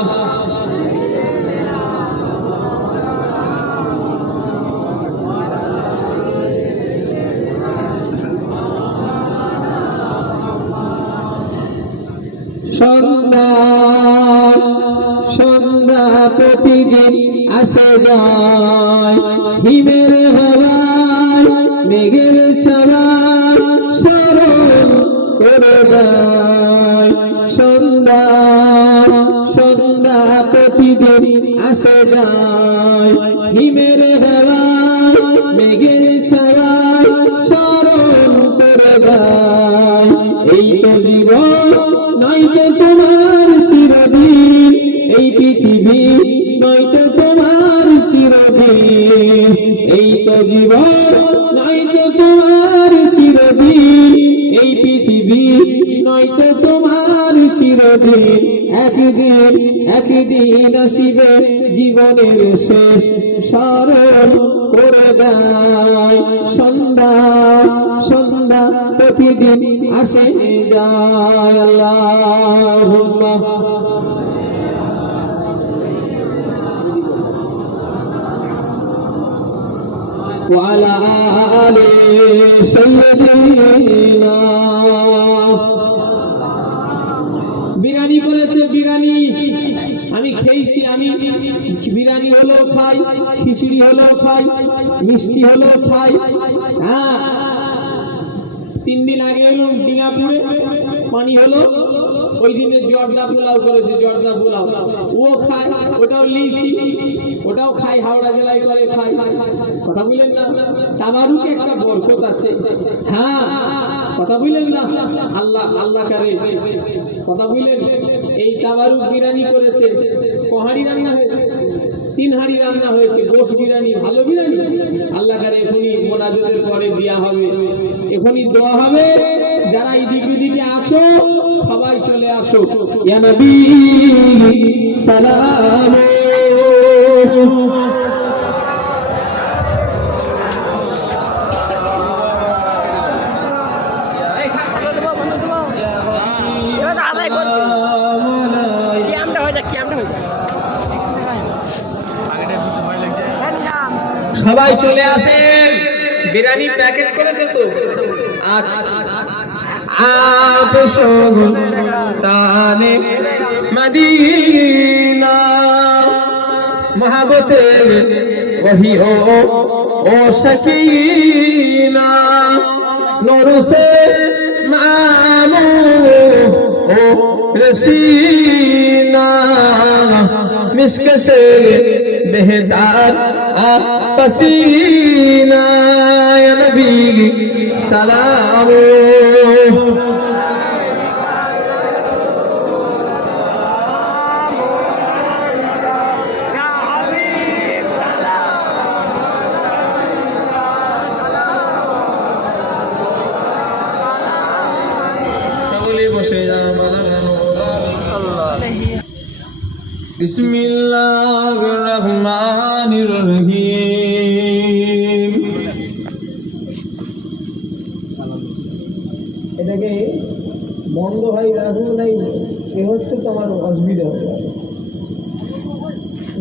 সন্ধ্যা প্রতিদিন আসে যায়, হিমের হওয়ায় মেঘের ছায়ায় স্মরণ করে দেয়। সন্ধ্যা প্রতিদিন আসে যায়, হিমের হওয়ায় মেঘের ছায়ায় স্মরণ করে দেয়। এই তো জীবন নয়তো তোমার চিরদিন, এই পৃথিবী নয়তো তোমার চিরদিন, এই তো জীবন নয়তো তোমার চিরদিন, এই পৃথিবী নয়তো তোমার চিরদিন। একদিন আসিবে জীবনের শেষ, স্মরণ করে দেয় সন্ধ্যা সন্ধ্যা প্রতিদিন আসে যায়। আল্লাহুম্মা وعلى آل سيدنا। বিরিয়ানি করেছে, বিরিয়ানি আমি খেয়েছি, আমি বিরিয়ানি হলো খাই, খিচুড়ি হলো খাই, মিষ্টি হলো খাই। হ্যাঁ, 3 দিন আগে এলো ডিঙ্গাপুরে পানি হলো, ওই দিনে জর্দা পোলাও করেছে, জর্দা পোলাও ও খায়, ওটাও লিয়েছি, ওটাও খাই, হাওড়া জেলায় করে খাই। কথা বললেন না, তাবারুকে একটা বরকত আছে। হ্যাঁ, কথা বললেন না, আল্লাহ আল্লাহ করে কথা বললেন। এই তাবারুক বিরিয়ানি করেছে, কহাড়ি রান্না হয়েছে, 3 হাঁড়ি রান্না হয়েছে, গোশ বিরিয়ানি, ভালো বিরিয়ানি। আল্লাহ করে এখনই মোনাজাতের পরে দেওয়া হবে, এখনই দোয়া হবে। যারা এদিকে ওদিকে আছো সবাই চলে আসো। ইয়া নবী সালাম। সবাই চলে আসেন, বিরিয়ানি প্যাকেট করেছে তো। আচ্ছা, आप सुल्ताने मदीना, मोहब्बते वही ओ सकीना, नूर से मामू ओ रसीना, मिस्क से बेहदार पसीना, या नबी सलाम। বিসমিল্লাহির রহমানির রহিম। এটাকে বন্ধ ভাই রাখুন, নাই এ হচ্ছে তোমার অসুবিধা হবে।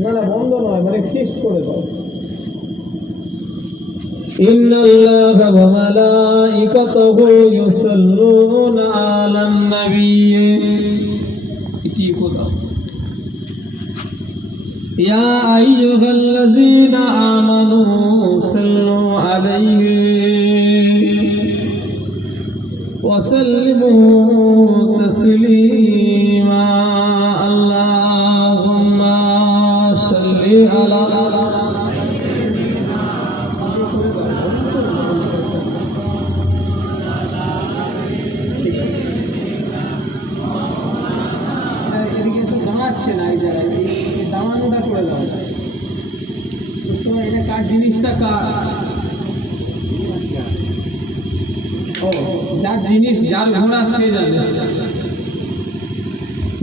না না, বন্ধ নয়, মানে ফিক্স করে দাও। ইন্নাল্লাহা ওয়া মালাইকাতাহু ইউসাল্লুনা আলান নাবিয়্যি। এটি কোথাও يا أيها الذين آمنوا صلوا عليه وسلموا تسليما اللهم صل على জিনিসটা কার? ও যার জিনিস, যার ঘোড়া সে জানে।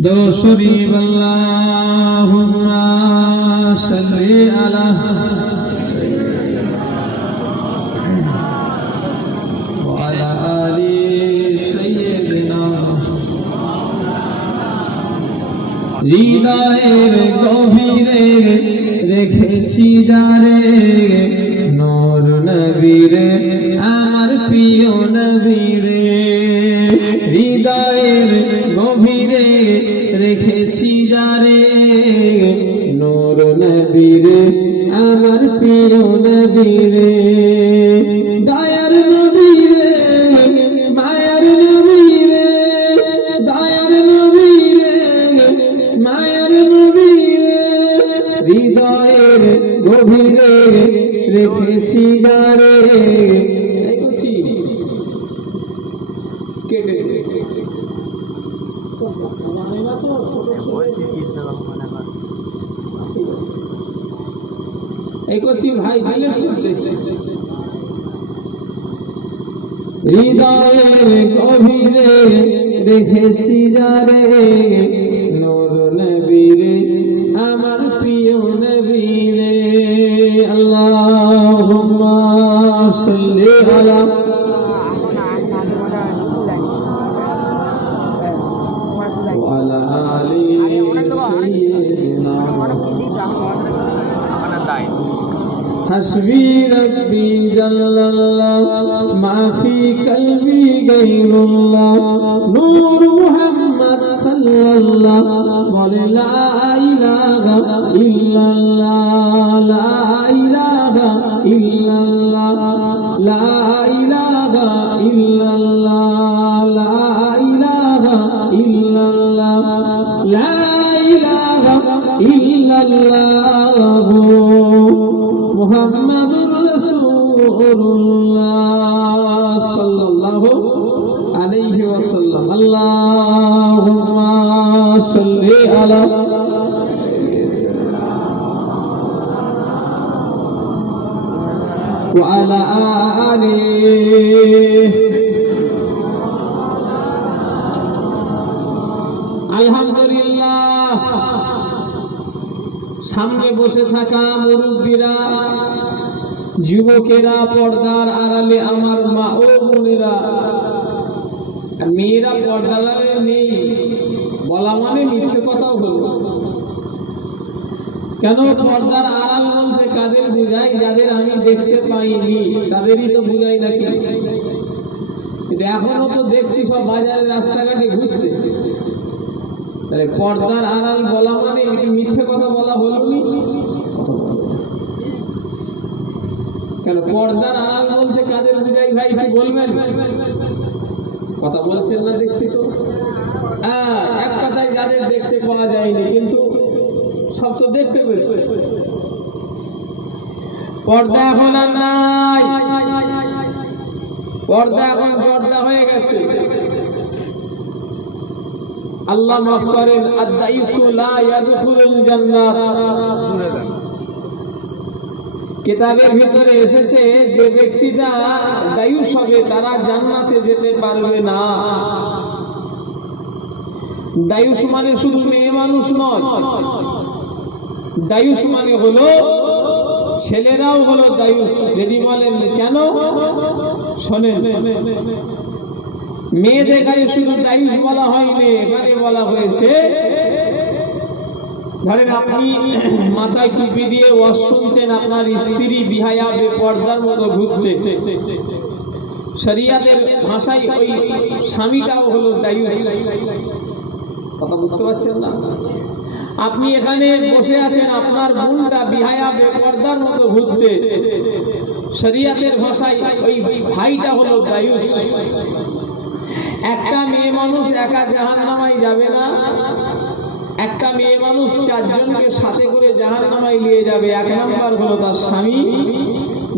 দোসরি আল্লাহুম্মা সাল্লি আলা ওয়া আলা আলি সাইয়্যিদিনা। হৃদয়ের গভীরে রেখেছি যারে, নূর নবীরে আমার প্রিয় নবীরে। হৃদয়ের গভীরে রেখেছি যারে, নূর নবীরে আমার প্রিয় নবীরে। দয়ার নবীরে, মায়ার নবীরে, দয়ার নবীরে, মায়ার নবীরে। হৃদয়ের গভীরে রেখেছি যারে, কেটে এই করছি ভাই হাইলাইট করতে হৃদয়ের গভীরে রেখেছি যারে নূর নবীরে আমার প্রিয় নবীরে আল্লাহুম্মা সাল্লি আলা ওয়ালা আলি সাইয়্যিদিনা حسبي ربي جل الله ما في قلبي غير الله نور محمد صلى الله لا إله إلا الله لا إله إلا الله لا إله إلا الله لا إله إلا الله لا إله إلا الله মুহাম্মাদুর রাসূলুল্লাহ সাল্লাল্লাহু আলাইহি ওয়াসাল্লাম আল্লাহুম্মা সাল্লি আলা ওয়া আলা আলিহি আলহামদুলিল্লাহ সামনে বসে থাকা মুরব্বীরা যুবকেরা পর্দার আড়ালে আমার মা ও বোনেরা মেয়েরা পর্দার আড়ালে নেই বলা মানে মিথ্যে কথাও হলো কেন পর্দার আড়াল বলতে কাদের বুঝাই যাদের আমি দেখতে পাইনি তাদেরই তো বুঝাই নাকি কিন্তু এখনো তো দেখছি সব বাজারে রাস্তাঘাটে ঘুরছে তাহলে পর্দার আড়াল বলা মানে এটি মিথ্যে কথা বলা হলো নি কেন পর্দার আড়াল বলতে কাদের বুঝাই ভাই একটু বলবেন কথা বলছেন না দেখছি তো এক কথায় যাদের দেখতে পাওয়া যায়নি কিন্তু সব তো দেখতে পেয়েছে পর্দা এখন আর নাই পর্দা এখন জর্দা হয়ে গেছে আল্লাহ মাফ করেন আদ-দাইসু লা ইয়াদখুলুল জান্নাত কিতাবের ভিতরে এসেছে যে ব্যক্তিটা দায়ুস হবে তারা জান্নাতে যেতে পারবে না দায়ুস মানে শুধু মেয়ে মানুষ নয় দায়ুস মানে হলো ছেলেরাও হলো দায়ুস যদি বলেন কেন শোনেন মেয়েদের কাছে শুধু দায়ুস বলা হয়নি এখানে বলা হয়েছে ধরেন আপনি মাথায় টুপি দিয়ে ওয়াজ শুনছেন আপনার স্ত্রী বিহায়া বেপর্দার মতো ঘুরছে শরিয়াতের ভাষায় ওই স্বামীটাও হলো দায়ুস কথা বুঝতে পারছেন না আপনি এখানে বসে আছেন আপনার বোনটা বিহায়া বেপর্দার মতো ঘুরছে শরিয়াতের ভাষায় ওই ভাইটা হলো দায়ুস একটা মেয়ে মানুষ একা জাহান্নামায় যাবে না একটা মেয়ে মানুষ চারজনকে সাথে করে জাহান্নামায় নিয়ে যাবে এক নাম্বার হলো তার স্বামী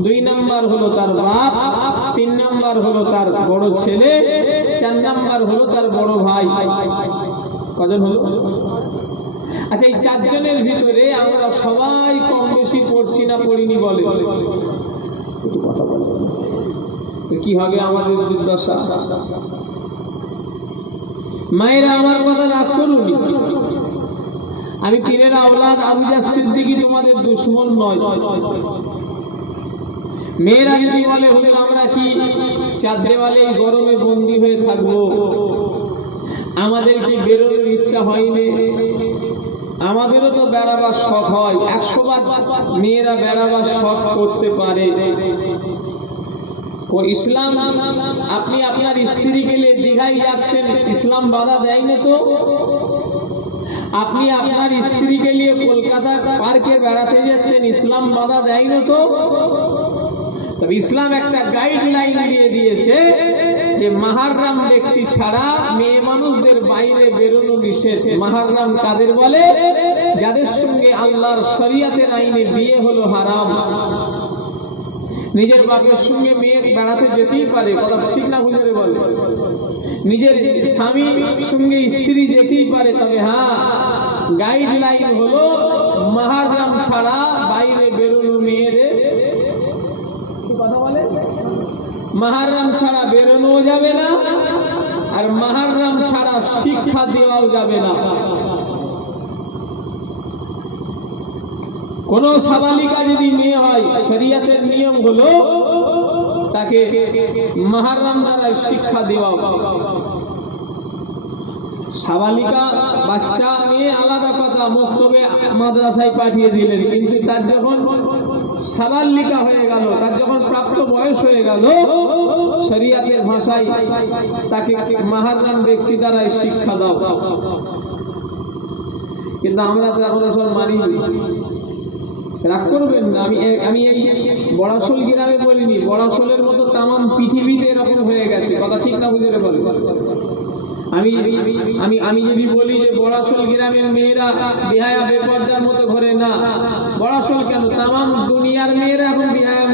দুই নাম্বার হলো তার বাপ তিন নাম্বার হলো তার বড় ছেলে চার নাম্বার হলো তার বড় ভাই কজন হলো আচ্ছা এই চারজনের ভিতরে আমরা সবাই কম বেশি পড়ছি না পড়িনি বলে একটু কথা বলে তো কি হবে আমাদের দুর্দশা মায়েরা আমার কথা রাগ করুন আমি পীরের আওলাদ আবুজার সিদ্দিকী তোমাদের দুশমন নয় মেয়েরা যদি বলে হুজুর আমরা কি চার দেওয়ালে গরমে বন্দী হয়ে থাকবো আমাদের কি বেরোনোর ইচ্ছা হয়নি আমাদেরও তো বেড়াবার শখ হয় 100 বার মেয়েরা বেড়াবার শখ করতে পারে ইসলাম আপনি আপনার স্ত্রী গেলে দীঘায় যাচ্ছেন ইসলাম বাধা দেয়নি তো আপনি আপনার স্ত্রীকে নিয়ে কলকাতা পার্কে বেড়াতে যাচ্ছেন ইসলাম বাধা দেয়নি তো তবে ইসলাম একটা গাইডলাইন দিয়ে দিয়েছে যে মাহরাম ব্যক্তি ছাড়া মেয়ে মানুষদের বাইরে বেরোনো নিষেধ মাহরাম কাদের বলে যাদের সঙ্গে আল্লাহর শরীয়তের আইনে বিয়ে হলো হারাম নিজের বাপের সঙ্গে মেয়ে বেড়াতে যেতেই পারে কথা ঠিক না বুঝে বলে নিজের স্বামীর সঙ্গে স্ত্রী যেতেই পারে তবে হ্যাঁ গাইডলাইন হলো মাহরম ছাড়া বাইরে বেরোনো মেয়েদের, কি কথা বলে, মাহরম ছাড়া বেরোনো যাবে না, আর মাহরম ছাড়া শিক্ষা দেওয়াও যাবে না। কোন সাবালিকা যদি মেয়ে হয়, শরীয়তের নিয়ম হলো তাকে মাহরম দ্বারা শিক্ষা দেওয়া। সাবালিকা বাচ্চা মেয়ে আলাদা কথা, মক্তবে মাদ্রাসায় পাঠিয়ে দিলেন, কিন্তু তার যখন সাবালিকা হয়ে গেল, তার যখন প্রাপ্ত বয়স হয়ে গেল, শরীয়তের ভাষায় তাকে মাহরম ব্যক্তি দ্বারা শিক্ষা দাও। কিন্তু আমরা তো এখন সব মানি। রাগ করবেন না, আমি এই বড়াশোল গ্রামে বলিনি, বড়াশোলের মতো তামাম পৃথিবীতে এরকম হয়ে গেছে, কথা ঠিক না বুঝে বলে। আমি যদি বলি যে বড়াশোল গ্রামের মেয়েরা বেহায়া বেপর্দার মতো ঘরে, না, বড়াশোল কেন, তামাম দুনিয়ার মেয়েরা এখন বেহায়া